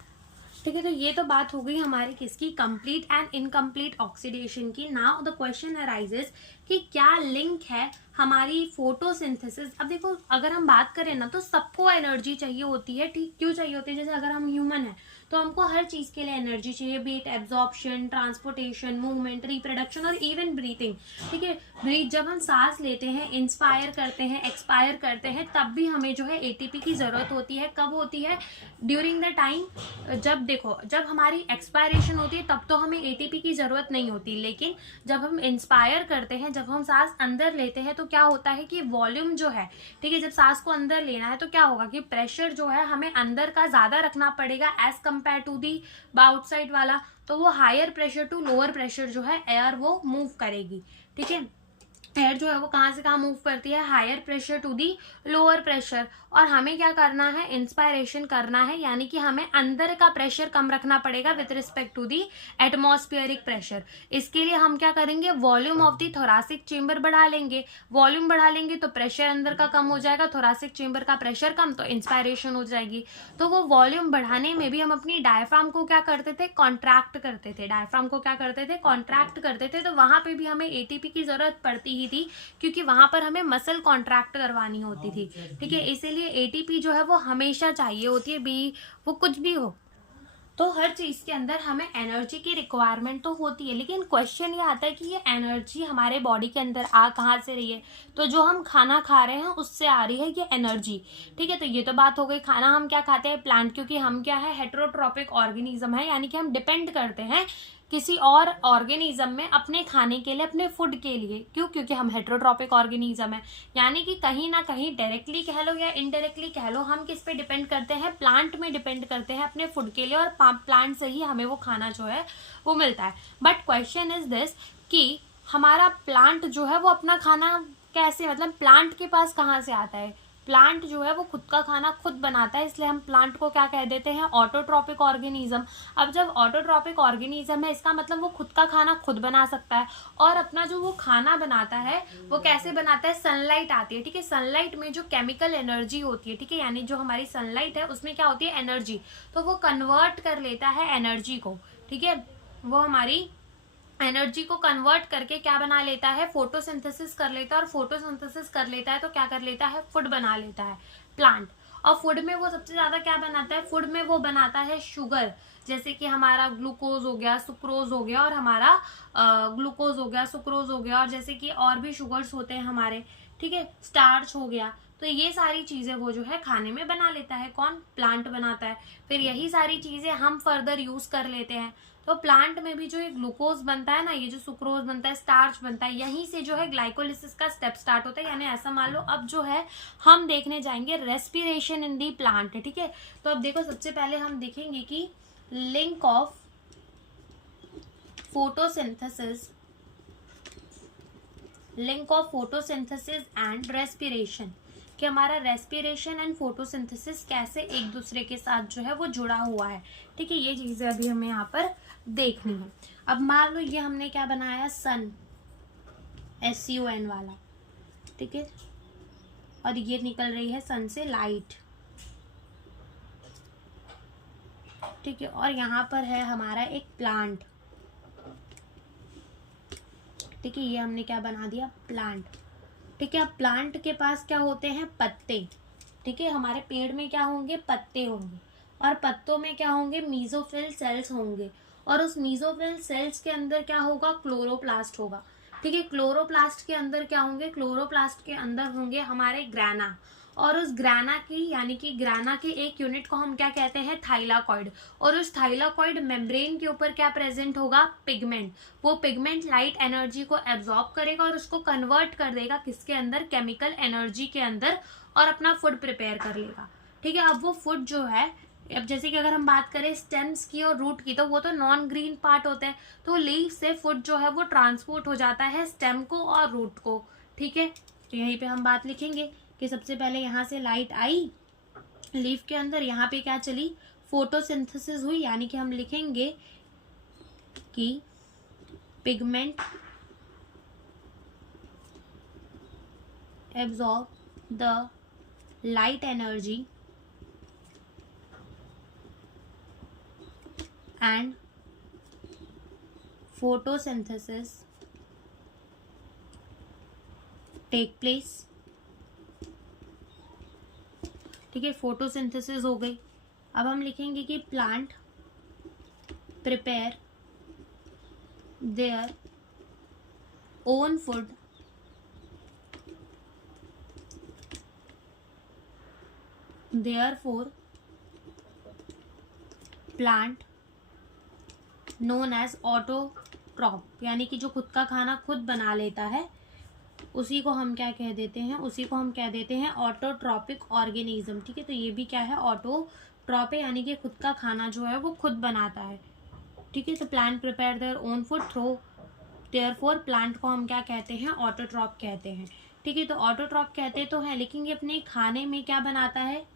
ठीक है, तो ये तो बात हो गई हमारी किसकी, कंप्लीट एंड इनकम्प्लीट ऑक्सीडेशन की। नाउ द क्वेश्चन अराइजेस कि क्या लिंक है हमारी फोटोसिंथेसिस। अब देखो, अगर हम बात करें ना तो सबको एनर्जी चाहिए होती है। ठीक, क्यों चाहिए होती है, जैसे अगर हम ह्यूमन है तो हमको हर चीज के लिए एनर्जी चाहिए, beat absorption, transportation, movement, reproduction और इवन ब्रीथिंग। ठीक है, ब्रीथ, जब हम सांस लेते हैं, इंस्पायर करते हैं, एक्सपायर करते हैं, तब भी हमें जो है एटीपी की जरूरत होती है। कब होती है, ड्यूरिंग द टाइम, जब देखो जब हमारी एक्सपायरेशन होती है तब तो हमें एटीपी की जरूरत नहीं होती, लेकिन जब हम इंस्पायर करते हैं, जब हम सांस अंदर लेते हैं तो क्या होता है कि वॉल्यूम जो है, ठीक है, जब सांस को अंदर लेना है तो क्या होगा कि प्रेशर जो है हमें अंदर का ज्यादा रखना पड़ेगा as compare to the outside वाला। तो वो higher pressure to lower pressure जो है एयर वो मूव करेगी। ठीक है, एयर जो है वो कहाँ से कहाँ मूव करती है, higher pressure to the lower pressure. और हमें क्या करना है, इंस्पायरेशन करना है, यानी कि हमें अंदर का प्रेशर कम रखना पड़ेगा with respect to the atmospheric pressure. इसके लिए हम क्या करेंगे, volume of the thoracic chamber बढ़ा लेंगे। वॉल्यूम बढ़ा लेंगे तो प्रेशर अंदर का कम हो जाएगा, थोरासिक चेंबर का प्रेशर कम, तो इंस्पायरेशन हो जाएगी। तो वो वॉल्यूम बढ़ाने में भी हम अपनी डायफ्राम को क्या करते थे, कॉन्ट्रैक्ट करते थे। डायफ्राम को क्या करते थे, कॉन्ट्रैक्ट करते थे। तो वहां पे भी हमें एटीपी की जरूरत पड़ती ही थी, क्योंकि वहां पर हमें मसल कॉन्ट्रैक्ट करवानी होती थी। ठीक है, इसीलिए एटीपी जो है वो हमेशा चाहिए होती है, भी वो कुछ भी हो। तो हर चीज के अंदर हमें एनर्जी की रिक्वायरमेंट तो होती है, लेकिन क्वेश्चन ये आता है कि ये एनर्जी हमारे बॉडी के अंदर आ कहाँ से रही है। तो जो हम खाना खा रहे हैं उससे आ रही है ये एनर्जी। ठीक है, तो ये तो बात हो गई, खाना हम क्या खाते हैं, प्लांट, क्योंकि हम क्या है, हेटेरोट्रॉपिक ऑर्गेनिज्म है, यानी कि हम डिपेंड करते हैं किसी और ऑर्गेनिज्म में अपने खाने के लिए, अपने फूड के लिए। क्यों, क्योंकि हम हेटेरोट्रॉपिक ऑर्गेनिज्म है, यानी कि कहीं ना कहीं डायरेक्टली कह लो या इनडायरेक्टली कह लो, हम किस पे डिपेंड करते हैं, प्लांट में डिपेंड करते हैं अपने फूड के लिए, और प्लांट से ही हमें वो खाना जो है वो मिलता है। बट क्वेश्चन इज दिस कि हमारा प्लांट जो है वो अपना खाना कैसे, मतलब प्लांट के पास कहाँ से आता है। प्लांट जो है वो खुद का खाना खुद बनाता है, इसलिए हम प्लांट को क्या कह देते हैं, ऑटोट्रॉपिक ऑर्गेनिज्म। अब जब ऑटोट्रॉपिक ऑर्गेनिज्म है, इसका मतलब वो खुद का खाना खुद बना सकता है, और अपना जो वो खाना बनाता है वो कैसे बनाता है, सनलाइट आती है। ठीक है, सनलाइट में जो केमिकल एनर्जी होती है, ठीक है, यानी जो हमारी सनलाइट है उसमें क्या होती है, एनर्जी, तो वो कन्वर्ट कर लेता है एनर्जी को। ठीक है, वो हमारी एनर्जी को कन्वर्ट करके क्या बना लेता है, फोटोसिंथेसिस कर लेता है, और फोटोसिंथेसिस कर लेता है तो क्या कर लेता है, फूड बना लेता है प्लांट। और फूड में वो सबसे ज्यादा क्या बनाता है, फूड में वो बनाता है शुगर, जैसे कि हमारा ग्लूकोज हो गया, सुक्रोज हो गया, और हमारा ग्लूकोज हो गया, सुक्रोज हो गया, और जैसे कि और भी शुगर्स होते हैं हमारे। ठीक है, स्टार्च हो गया, तो ये सारी चीजें वो जो है खाने में बना लेता है, कौन, प्लांट बनाता है। फिर यही सारी चीजें हम फर्दर यूज कर लेते हैं। तो प्लांट में भी जो ये ग्लूकोज बनता है ना, ये जो सुक्रोज बनता है, स्टार्च बनता है, यहीं से जो है ग्लाइकोलिसिस का स्टेप स्टार्ट होता है। यानी ऐसा मान लो, अब जो है हम देखने जाएंगे रेस्पिरेशन इन दी प्लांट। ठीक है, तो अब देखो, सबसे पहले हम देखेंगे कि link of photosynthesis and respiration, कि हमारा रेस्पिरेशन एंड फोटोसिंथेसिस कैसे एक दूसरे के साथ जो है वो जुड़ा हुआ है। ठीक है, ये चीजें अभी हमें यहाँ पर देखनी है। अब मान लो ये हमने क्या बनाया, सन, SUN वाला। ठीक है, और ये निकल रही है सन से लाइट। ठीक है, और यहाँ पर है हमारा एक प्लांट। ठीक है, ये हमने क्या बना दिया, प्लांट। ठीक है, अब प्लांट के पास क्या होते हैं, पत्ते। ठीक है, हमारे पेड़ में क्या होंगे, पत्ते होंगे, और पत्तों में क्या होंगे, मीजोफिल सेल्स होंगे, और उस मीजोफिल सेल्स के अंदर क्या होगा, क्लोरोप्लास्ट होगा। ठीक है, क्लोरोप्लास्ट के अंदर क्या होंगे, क्लोरोप्लास्ट के अंदर होंगे हमारे ग्राना, और उस ग्राना की, यानी कि ग्राना के एक यूनिट को हम क्या कहते हैं, थाइलाकॉइड, और उस थाइलाकॉइड मेम्ब्रेन के ऊपर क्या प्रेजेंट होगा, पिगमेंट। वो पिगमेंट लाइट एनर्जी को एब्जॉर्ब करेगा और उसको कन्वर्ट कर देगा किसके अंदर, केमिकल एनर्जी के अंदर, और अपना फूड प्रिपेयर कर लेगा। ठीक है, अब वो फूड जो है, अब जैसे कि अगर हम बात करें स्टेम्स की और रूट की, तो वो तो नॉन ग्रीन पार्ट होता है, तो लीफ से फूड जो है वो ट्रांसपोर्ट हो जाता है स्टेम को और रूट को। ठीक है, तो यहीं पे हम बात लिखेंगे कि सबसे पहले यहाँ से लाइट आई, लीफ के अंदर यहाँ पे क्या चली, फोटोसिंथेसिस हुई, यानी कि हम लिखेंगे कि pigment absorb the light energy and photosynthesis take place। ठीक है, फोटोसिंथेसिस हो गई। अब हम लिखेंगे कि plant prepare their own food therefore plant known as autotroph, यानी कि जो खुद का खाना खुद बना लेता है उसी को हम क्या कह देते हैं, उसी को हम कह देते हैं ऑटोट्रॉपिक ऑर्गेनिज्म। ठीक है, तो ये भी क्या है, ऑटोट्रॉप है, यानी कि खुद का खाना जो है वो खुद बनाता है। ठीक है, तो plant prepare their own food through therefore plant को हम क्या कहते हैं, ऑटोट्रॉप कहते हैं। ठीक है, तो ऑटोट्रॉप कहते तो है, लेकिन ये अपने खाने में क्या बनाता है,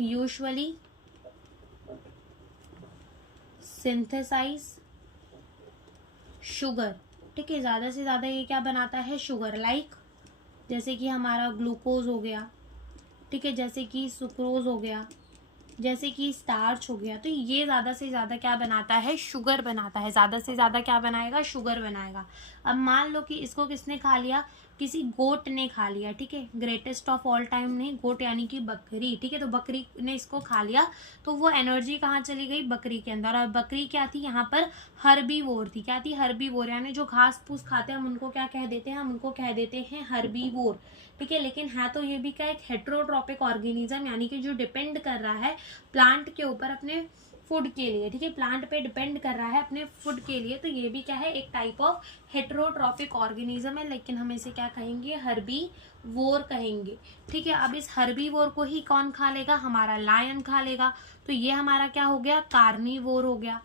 यूजुअली सिंथेसाइज शुगर। ठीक है, ज़्यादा से ज़्यादा ये क्या बनाता है, शुगर, लाइक जैसे कि हमारा ग्लूकोज हो गया, ठीक है, जैसे कि सुक्रोज हो गया, जैसे कि स्टार्च हो गया। तो ये ज़्यादा से ज़्यादा क्या बनाता है, शुगर बनाता है, ज़्यादा से ज़्यादा क्या बनाएगा, शुगर बनाएगा। अब मान लो कि इसको किसने खा लिया, किसी गोट ने खा लिया। ठीक है, ग्रेटेस्ट ऑफ ऑल टाइम नहीं, गोट यानी कि बकरी। ठीक है, तो बकरी ने इसको खा लिया, तो वो एनर्जी कहाँ चली गई, बकरी के अंदर। और बकरी क्या थी, यहाँ पर हर्बीवोर थी। क्या थी, हर्बीवोर, यानी जो घास फूस खाते हैं हम उनको क्या कह देते हैं, हम उनको कह देते हैं हर्बीवोर। ठीक है, लेकिन है तो ये भी क्या, एक हेट्रोट्रॉपिक ऑर्गेनिज्म, यानी कि जो डिपेंड कर रहा है प्लांट के ऊपर अपने फूड के लिए। ठीक है, प्लांट पे डिपेंड कर रहा है अपने फूड के लिए, तो ये भी क्या है, एक टाइप ऑफ हेट्रोट्रॉपिक ऑर्गेनिज्म है, लेकिन हम इसे क्या कहेंगे, हर्बीवोर कहेंगे। ठीक है, अब इस हर्बीवोर को ही कौन खा लेगा, हमारा लायन खा लेगा। तो ये हमारा क्या हो गया, कार्निवोर हो गया।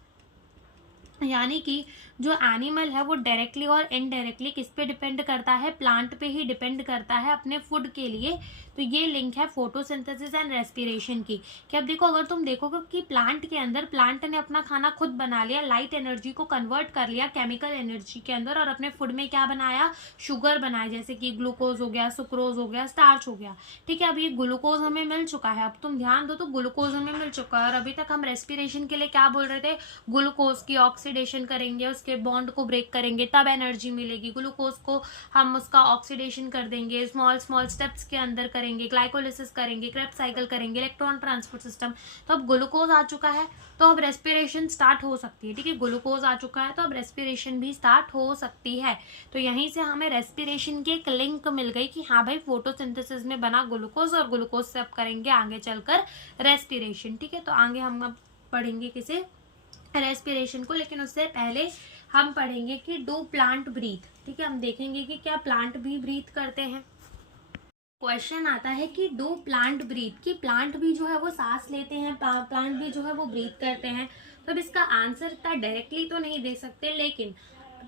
यानी कि जो एनिमल है वो डायरेक्टली और इनडायरेक्टली किस पे डिपेंड करता है, प्लांट पे ही डिपेंड करता है अपने फूड के लिए। तो ये लिंक है फोटोसिंथेसिस एंड रेस्पिरेशन की। कि अब देखो, अगर तुम देखोगे कि प्लांट के अंदर प्लांट ने अपना खाना खुद बना लिया, लाइट एनर्जी को कन्वर्ट कर लिया केमिकल एनर्जी के अंदर, और अपने फूड में क्या बनाया, शुगर बनाया, जैसे कि ग्लूकोज हो गया, सुक्रोज हो गया, स्टार्च हो गया। ठीक है, अब ये ग्लूकोज हमें मिल चुका है, अब तुम ध्यान दो, तो ग्लूकोज हमें मिल चुका है। और अभी तक हम रेस्पिरेशन के लिए क्या बोल रहे थे, ग्लूकोज की ऑक्सीडेशन करेंगे, उसके बॉन्ड को ब्रेक करेंगे, तब एनर्जी मिलेगी। ग्लूकोज को हम उसका ऑक्सीडेशन कर देंगे, स्मॉल स्मॉल स्टेप्स के अंदर करेंगे, ग्लाइकोलिसिस करेंगे, क्रेब्स साइकिल करेंगे, इलेक्ट्रॉन ट्रांसपोर्ट सिस्टम। तो अब ग्लूकोज आ चुका है, तो अब रेस्पिरेशन स्टार्ट हो सकती है। ठीक है, ग्लूकोज आ चुका है, तो अब रेस्पिरेशन भी स्टार्ट हो सकती है। तो यहीं से हमें रेस्पिरेशन की एक लिंक मिल गई कि हाँ भाई, फोटोसिंथेसिस में बना ग्लूकोज, और ग्लूकोज से अब करेंगे आगे चलकर रेस्पिरेशन। ठीक है, तो आगे हम अब पढ़ेंगे किसे, रेस्पिरेशन को, लेकिन उससे पहले हम पढ़ेंगे कि डू प्लांट ब्रीथ। ठीक है, हम देखेंगे कि क्या प्लांट भी ब्रीथ करते हैं। क्वेश्चन आता है कि डू प्लांट ब्रीथ, कि प्लांट भी जो है वो सांस लेते हैं, प्लांट भी जो है वो ब्रीथ करते हैं। तो अब इसका आंसर इतना डायरेक्टली तो नहीं दे सकते, लेकिन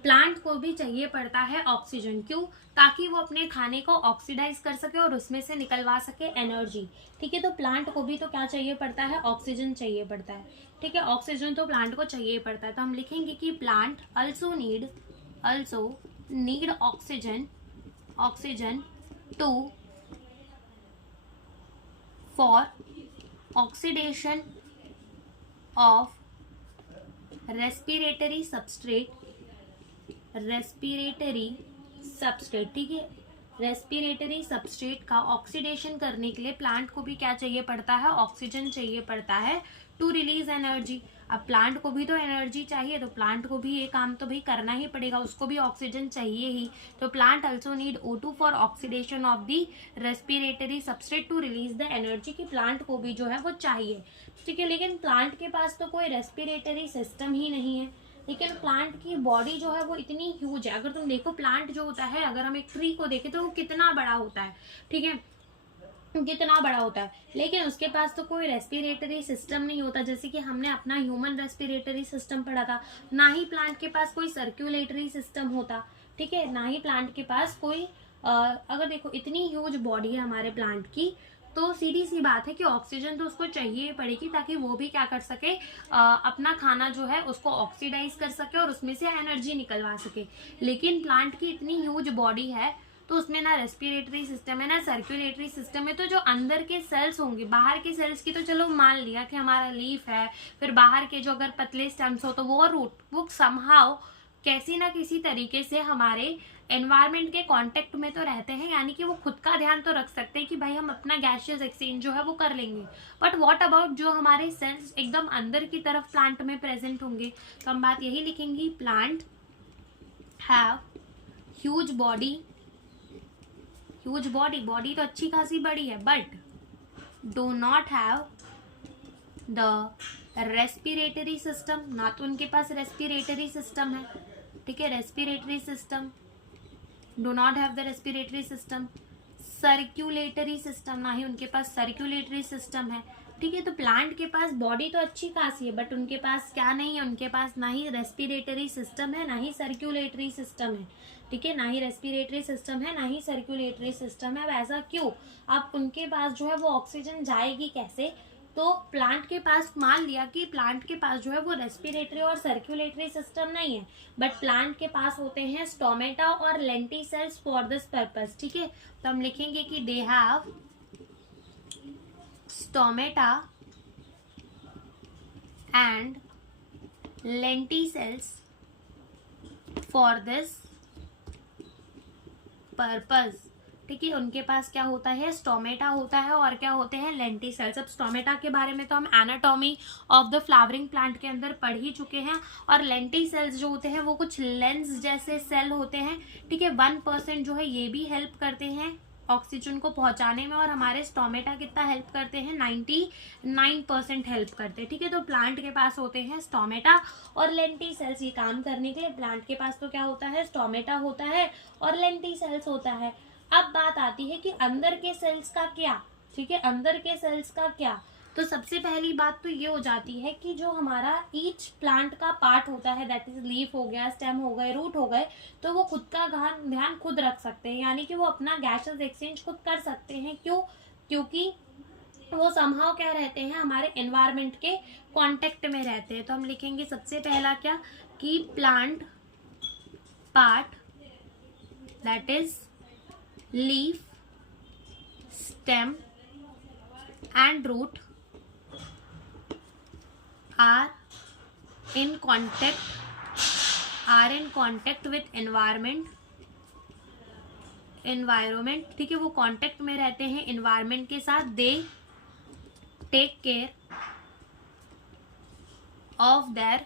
प्लांट को भी चाहिए पड़ता है ऑक्सीजन। क्यों, ताकि वो अपने खाने को ऑक्सीडाइज कर सके और उसमें से निकलवा सके एनर्जी। ठीक है, तो प्लांट को भी तो क्या चाहिए पड़ता है, ऑक्सीजन चाहिए पड़ता है। ठीक है, ऑक्सीजन तो प्लांट को चाहिए पड़ता है, तो हम लिखेंगे कि plant also need oxygen to for oxidation of respiratory substrate. ठीक है, रेस्पिरेटरी सबस्ट्रेट का ऑक्सीडेशन करने के लिए प्लांट को भी क्या चाहिए पड़ता है, ऑक्सीजन चाहिए पड़ता है, टू रिलीज एनर्जी। अब प्लांट को भी तो एनर्जी चाहिए, तो प्लांट को भी ये काम तो भाई करना ही पड़ेगा, उसको भी ऑक्सीजन चाहिए ही। तो plant also need O2 for oxidation of the respiratory substrate to release the energy, की प्लांट को भी जो है वो चाहिए। ठीक है, लेकिन प्लांट के पास तो कोई रेस्पिरेटरी सिस्टम ही नहीं है। लेकिन प्लांट की बॉडी जो है वो इतनी ह्यूज है। अगर तुम देखो, प्लांट जो होता है, अगर हम एक ट्री को देखें तो वो कितना बड़ा होता है। ठीक है, कितना बड़ा होता है, लेकिन उसके पास तो कोई रेस्पिरेटरी सिस्टम नहीं होता। जैसे कि हमने अपना ह्यूमन रेस्पिरेटरी सिस्टम पढ़ा था, ना ही प्लांट के पास कोई सर्कुलेटरी सिस्टम होता। ठीक है, ना ही प्लांट के पास कोई अगर देखो इतनी ह्यूज बॉडी है हमारे प्लांट की, तो सीधी सी बात है कि ऑक्सीजन तो उसको चाहिए पड़ेगी ताकि वो भी क्या कर सके, अपना खाना जो है उसको ऑक्सीडाइज कर सके और उसमें से एनर्जी निकलवा सके। लेकिन प्लांट की इतनी ह्यूज बॉडी है तो उसमें ना रेस्पिरेटरी सिस्टम है ना सर्कुलेटरी सिस्टम है, तो जो अंदर के सेल्स होंगे, बाहर के सेल्स की तो चलो मान लिया कि हमारा लीफ है, फिर बाहर के जो अगर पतले स्टेम्स हो तो वो रूट, वो समहाउ कैसी ना किसी तरीके से हमारे एनवायरमेंट के कांटेक्ट में तो रहते हैं, यानी कि वो खुद का ध्यान तो रख सकते हैं कि भाई हम अपना गैसियस एक्सचेंज जो है वो कर लेंगे। बट व्हाट अबाउट जो हमारे सेल्स एकदम अंदर की तरफ प्लांट में प्रेजेंट होंगे, तो हम बात यही लिखेंगे, plant have huge body, huge body, body तो अच्छी खासी बड़ी है, but do not have the respiratory system, ना तो उनके पास रेस्पिरेटरी सिस्टम है, ठीक है, respiratory system, do not have the respiratory system, circulatory system, ना ही उनके पास सर्क्यूलेटरी सिस्टम है, ठीक है। तो प्लांट के पास बॉडी तो अच्छी खासी है, बट उनके पास क्या नहीं है, उनके पास ना ही रेस्पिरेटरी सिस्टम है, ना ही सर्क्यूलेटरी सिस्टम है, ठीक है, ना ही रेस्पिरेटरी सिस्टम है, ना ही सर्क्यूलेटरी सिस्टम है। अब ऐसा क्यों? अब उनके पास जो है वो ऑक्सीजन जाएगी कैसे? तो प्लांट के पास, मान लिया कि प्लांट के पास जो है वो रेस्पिरेटरी और सर्कुलेटरी सिस्टम नहीं है, बट प्लांट के पास होते हैं स्टोमेटा और लेंटिसेल्स फॉर दिस पर्पस, ठीक है। तो हम लिखेंगे कि they have stomata and lenticels for this purpose, ठीक है। उनके पास क्या होता है, स्टोमेटा होता है, और क्या होते हैं, लेंटिसेल्स। अब स्टोमेटा के बारे में तो हम anatomy of the flowering plant के अंदर पढ़ ही चुके हैं, और लेंटिसेल्स जो होते हैं वो कुछ लेंस जैसे सेल होते हैं, ठीक है। 1% जो है ये भी हेल्प करते हैं ऑक्सीजन को पहुंचाने में, और हमारे स्टोमेटा कितना हेल्प करते हैं, 99% हेल्प करते हैं, ठीक है। तो प्लांट के पास होते हैं स्टोमेटा और लेंटिसेल्स ये काम करने के लिए। प्लांट के पास तो क्या होता है, स्टोमेटा होता है और लेंटिसेल्स होता है। अब बात आती है कि अंदर के सेल्स का क्या, ठीक है, अंदर के सेल्स का क्या। तो सबसे पहली बात तो ये हो जाती है कि जो हमारा ईच प्लांट का पार्ट होता है, दैट इज लीफ हो गया, स्टेम हो गए, रूट हो गए, तो वो खुद का ध्यान खुद रख सकते हैं, यानी कि वो अपना गैसेस एक्सचेंज खुद कर सकते हैं। क्यों? क्योंकि वो समहाउ क्या रहते हैं, हमारे एनवायरमेंट के कांटेक्ट में रहते हैं। तो हम लिखेंगे सबसे पहला क्या, कि plant part that is leaf, stem and root are in contact with environment, ठीक है, वो कांटेक्ट में रहते हैं एनवायरमेंट के साथ। They take care of their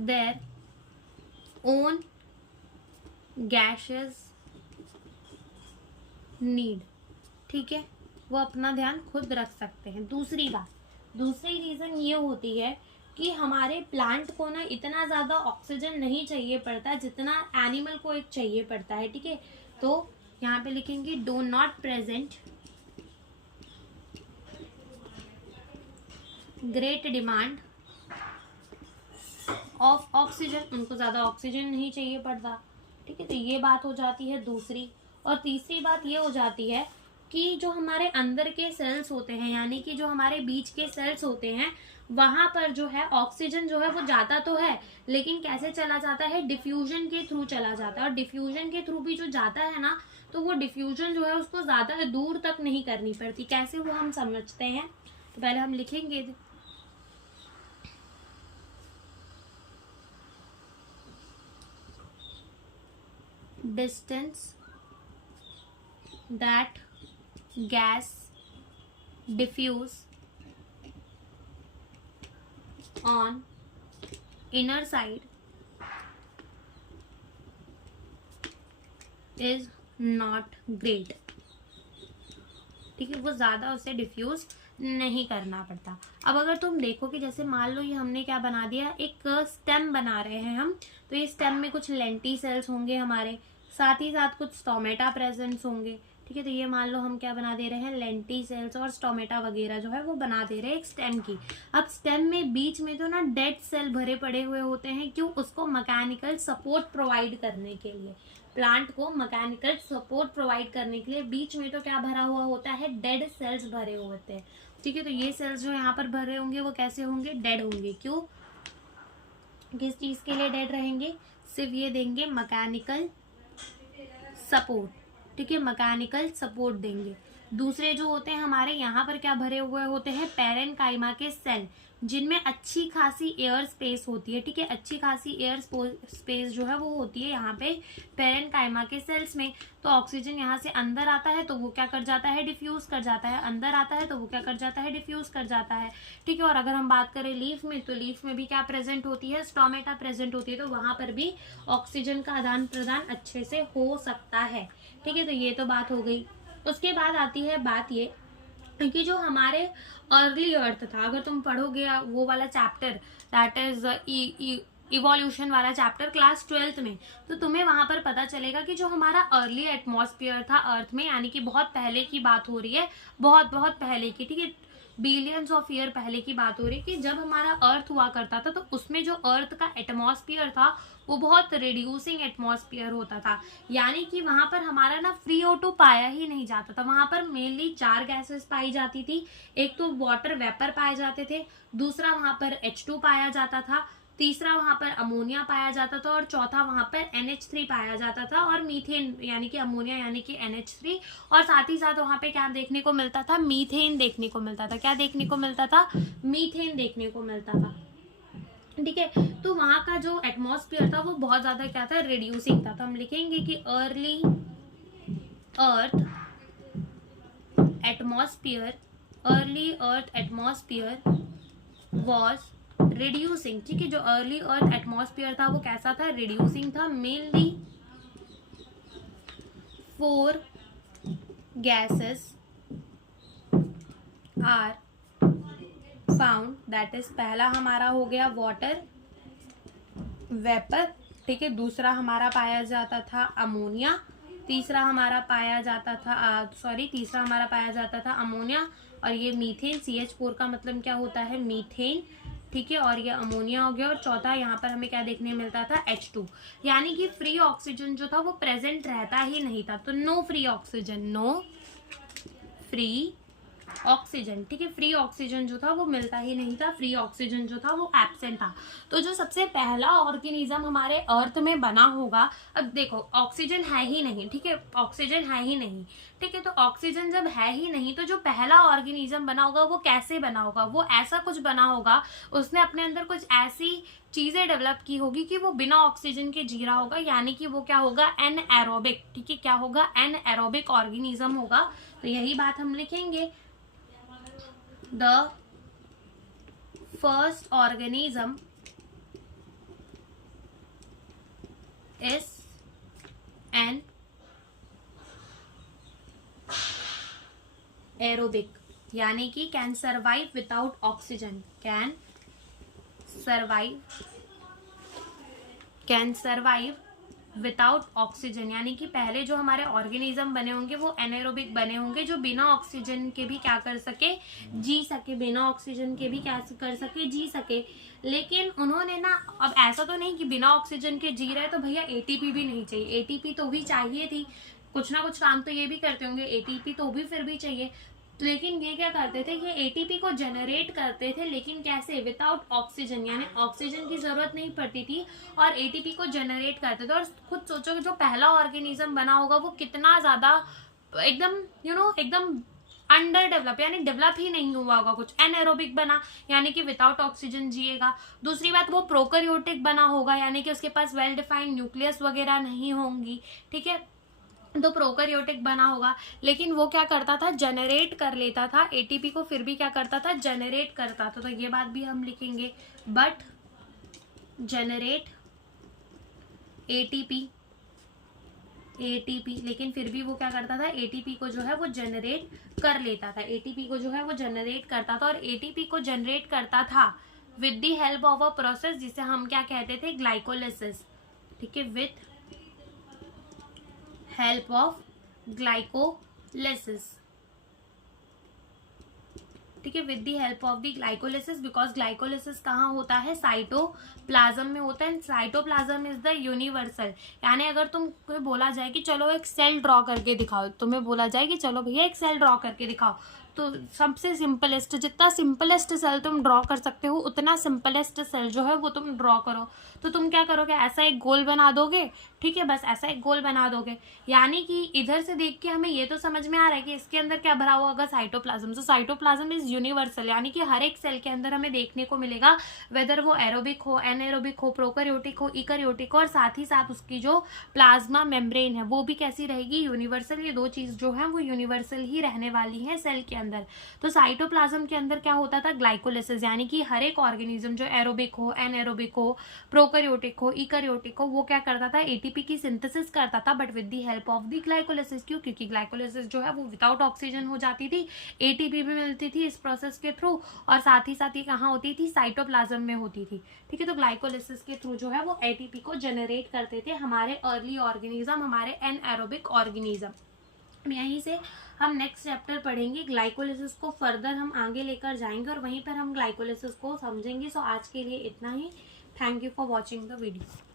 their own gaseous need, ठीक है, वो अपना ध्यान खुद रख सकते हैं। दूसरी रीजन ये होती है कि हमारे प्लांट को ना इतना ज़्यादा ऑक्सीजन नहीं चाहिए पड़ता जितना एनिमल को एक चाहिए पड़ता है, ठीक है। तो यहाँ पे लिखेंगे do not present great demand of oxygen, उनको ज़्यादा ऑक्सीजन नहीं चाहिए पड़ता, ठीक है। तो ये बात हो जाती है दूसरी। और तीसरी बात ये हो जाती है कि जो हमारे अंदर के सेल्स होते हैं, यानी कि जो हमारे बीच के सेल्स होते हैं, वहाँ पर जो है ऑक्सीजन जो है वो जाता तो है, लेकिन कैसे चला जाता है, डिफ्यूजन के थ्रू चला जाता है। और डिफ्यूजन के थ्रू भी जो जाता है ना, तो वो डिफ्यूजन जो है उसको ज़्यादा दूर तक नहीं करनी पड़ती। कैसे वो हम समझते हैं, तो पहले हम लिखेंगे distance that gas diffuse on inner side is not great, ठीक है, वो ज़्यादा उसे डिफ्यूज नहीं करना पड़ता। अब अगर तुम देखो कि जैसे मान लो ये हमने क्या बना दिया, एक स्टेम बना रहे हैं हम, तो ये स्टेम में कुछ लेंटिसेल्स होंगे हमारे, साथ ही साथ कुछ स्टोमेटा प्रेजेंट्स होंगे, ठीक है। तो ये मान लो हम क्या बना दे रहे हैं, लेंटिसेल्स और स्टोमेटा वगैरह जो है वो बना दे रहे हैं एक स्टेम की। अब स्टेम में बीच में तो ना डेड सेल भरे पड़े हुए होते हैं, क्यों? उसको मैकेनिकल सपोर्ट प्रोवाइड करने के लिए, प्लांट को मैकेनिकल सपोर्ट प्रोवाइड करने के लिए बीच में तो क्या भरा हुआ होता है, डेड सेल्स भरे हुए होते हैं, ठीक है। तो ये सेल्स जो यहाँ पर भरे होंगे वो कैसे होंगे, डेड होंगे। क्यों, किस चीज के लिए डेड रहेंगे, सिर्फ ये देंगे मैकेनिकल सपोर्ट, ठीक है, मैकेनिकल सपोर्ट देंगे। दूसरे जो होते हैं हमारे यहाँ पर क्या भरे हुए होते हैं, पैरेनकाइमा के सेल, जिनमें अच्छी खासी एयर स्पेस होती है, ठीक है। अच्छी खासी एयर स्पेस जो है वो होती है यहाँ पे पैरेनकाइमा के सेल्स में। तो ऑक्सीजन यहाँ से अंदर आता है तो वो क्या कर जाता है, डिफ्यूज कर जाता है, अंदर आता है तो वो क्या कर जाता है, डिफ्यूज कर जाता है, ठीक है। और अगर हम बात करें लीफ में, तो लीफ में भी क्या प्रेजेंट होती है, स्टोमेटा प्रेजेंट होती है, तो वहां पर भी ऑक्सीजन का आदान प्रदान अच्छे से हो सकता है, ठीक है। तो ये तो बात हो गई। उसके बाद आती है बात ये कि जो हमारे अर्ली अर्थ था, अगर तुम पढ़ोगे वो वाला चैप्टर, दैट इज इवोल्यूशन वाला चैप्टर क्लास 12th में, तो तुम्हें वहां पर पता चलेगा कि जो हमारा अर्ली एटमॉस्फेयर था अर्थ में, यानी कि बहुत पहले की बात हो रही है, बहुत बहुत पहले की, ठीक है, बिलियंस ऑफ ईयर पहले की बात हो रही है, कि जब हमारा अर्थ हुआ करता था तो उसमें जो अर्थ का एटमॉस्फेयर था वो बहुत रिड्यूसिंग एटमॉस्फेयर होता था, यानी कि वहां पर हमारा ना फ्री O2 पाया ही नहीं जाता था। वहां पर मेनली 4 गैसेस पाई जाती थी, एक तो वाटर वेपर पाए जाते थे, दूसरा वहां पर H2 पाया जाता था, तीसरा वहां पर अमोनिया पाया जाता था, और चौथा वहां पर NH3 पाया जाता था, और मीथेन यानी कि अमोनिया यानी कि NH3, और साथ ही साथ वहां पे क्या देखने को मिलता था, मीथेन देखने को मिलता था। क्या देखने को मिलता था, मीथेन देखने को मिलता था, ठीक है। तो वहां का जो एटमॉस्फेयर था वो बहुत ज्यादा क्या था, रिड्यूसिंग था। तो हम लिखेंगे कि early earth atmosphere was reducing, ठीक है। जो अर्ली अर्थ एटमॉस्फेयर था वो कैसा था, रिड्यूसिंग था। Mainly 4 gases are found, that is पहला हमारा हो गया वाटर वेपर, ठीक है। दूसरा हमारा पाया जाता था अमोनिया, तीसरा हमारा पाया जाता था अमोनिया, और ये मीथेन, CH4 का मतलब क्या होता है, मीथेन, ठीक है। और ये अमोनिया हो गया, और चौथा यहाँ पर हमें क्या देखने मिलता था, H2, यानी कि फ्री ऑक्सीजन जो था वो प्रेजेंट रहता ही नहीं था। तो नो फ्री ऑक्सीजन, ठीक है। फ्री ऑक्सीजन जो था वो मिलता ही नहीं था, फ्री ऑक्सीजन जो था वो एब्सेंट था। तो जो सबसे पहला ऑर्गेनिज्म हमारे अर्थ में बना होगा, अब देखो ऑक्सीजन है ही नहीं, ठीक है, ऑक्सीजन है ही नहीं, ठीक है। तो ऑक्सीजन जब है ही नहीं तो जो पहला ऑर्गेनिज्म बना होगा वो कैसे बना होगा, वो ऐसा कुछ बना होगा, उसने अपने अंदर कुछ ऐसी चीजें डेवलप की होगी कि वो बिना ऑक्सीजन के जी रहा होगा, यानी कि वो क्या होगा, एनएरोबिक, ठीक है। क्या होगा, एनएरोबिक ऑर्गेनिज्म होगा। तो यही बात हम लिखेंगे, the first organism is an aerobic, यानी कि can survive without oxygen, can survive without oxygen, यानी कि पहले जो हमारे ऑर्गेनिज्म बने होंगे वो एनारोबिक बने होंगे, जो बिना ऑक्सीजन के भी क्या कर सके, जी सके, बिना ऑक्सीजन के भी क्या कर सके, जी सके। लेकिन उन्होंने ना, अब ऐसा तो नहीं कि बिना ऑक्सीजन के जी रहे तो भैया ATP भी नहीं चाहिए, ATP तो भी चाहिए थी, कुछ ना कुछ काम तो ये भी करते होंगे, ATP तो भी फिर भी चाहिए। लेकिन ये क्या करते थे, ये ATP को जनरेट करते थे, लेकिन कैसे, विदाउट ऑक्सीजन, यानी ऑक्सीजन की जरूरत नहीं पड़ती थी और ATP को जनरेट करते थे। और खुद सोचो कि जो पहला ऑर्गेनिज्म बना होगा वो कितना ज्यादा एकदम एकदम अंडर डेवलप, यानी डेवलप ही नहीं हुआ होगा, कुछ एनएरोबिक बना, यानी कि विदाउट ऑक्सीजन जिएगा। दूसरी बात, वो प्रोकैरियोटिक बना होगा, यानी कि उसके पास वेल डिफाइंड न्यूक्लियस वगैरह नहीं होंगी, ठीक है। तो प्रोकैरियोटिक बना होगा, लेकिन वो क्या करता था, जनरेट कर लेता था ATP को, फिर भी क्या करता था, जनरेट करता था। तो ये बात भी हम लिखेंगे, बट जनरेट ATP, लेकिन फिर भी वो क्या करता था, ATP को जो है वो जनरेट कर लेता था, ATP को जो है वो जनरेट करता था, और ATP को जनरेट करता था with the help of a process जिसे हम क्या कहते थे, ग्लाइकोलिसिस, ठीक है, विथ हेल्प ऑफ ग्लाइकोलिसिस, ठीक है, with the help of the glycolysis, because glycolysis कहाँ होता है, साइटोप्लाज्म में होता है। साइटोप्लाज्म इज द यूनिवर्सल, यानी अगर तुमको बोला जाए कि चलो एक सेल ड्रॉ करके दिखाओ, तुम्हें बोला जाए कि चलो भैया एक सेल ड्रॉ करके दिखाओ, तो सबसे सिंपलेस्ट, जितना सिंपलेस्ट सेल तुम ड्रॉ कर सकते हो उतना सिंपलेस्ट सेल जो है वो तुम ड्रॉ करो। तो तुम क्या करोगे, ऐसा एक गोल बना दोगे, ठीक है, बस ऐसा एक गोल बना दोगे। यानी कि इधर से देख के हमें ये तो समझ में आ रहा है कि इसके अंदर क्या भरा हुआ होगा, साइटोप्लाज्म। तो साइटोप्लाज्म इज यूनिवर्सल, यानी कि हर एक सेल के अंदर हमें देखने को मिलेगा, वेदर वो एरोबिक हो, एनएरोबिक हो, प्रोकैरियोटिक हो, इकैरियोटिक हो, और साथ ही साथ उसकी जो प्लाज्मा मेम्ब्रेन है वो भी कैसी रहेगी, यूनिवर्सल। ये दो चीज जो है वो यूनिवर्सल ही रहने वाली है सेल के अंदर। तो साइटोप्लाज्म के अंदर क्या होता था, ग्लाइकोलिसिस, यानी कि हर एक ऑर्गेनिज्म जो एरोबिक हो, एनएरोबिक हो, प्रोकैरियोटिक हो, इकैरियोटिक हो, वो क्या करता था, एटीपी की सिंथेसिस करता था, but with the help of the glycolysis. क्यों, क्योंकि ग्लाइकोलिसिस जो है वो विदाउट ऑक्सीजन हो जाती थी, एटीपी भी मिलती थी इस प्रोसेस के थ्रू, और साथ ही साथ ये कहाँ होती थी, साइटोप्लाज्म में होती थी, ठीक है। तो ग्लाइकोलिसिस के थ्रू जो है वो एटीपी को जनरेट करते थे हमारे अर्ली ऑर्गेनिज्म, हमारे एनएरोबिक ऑर्गेनिज्म। यहीं से हम नेक्स्ट चैप्टर पढ़ेंगे ग्लाइकोलिसिस को, फर्दर हम आगे लेकर जाएंगे और वहीं पर हम ग्लाइकोलिसिस को समझेंगे। सो आज के लिए इतना ही। Thank you for watching the video.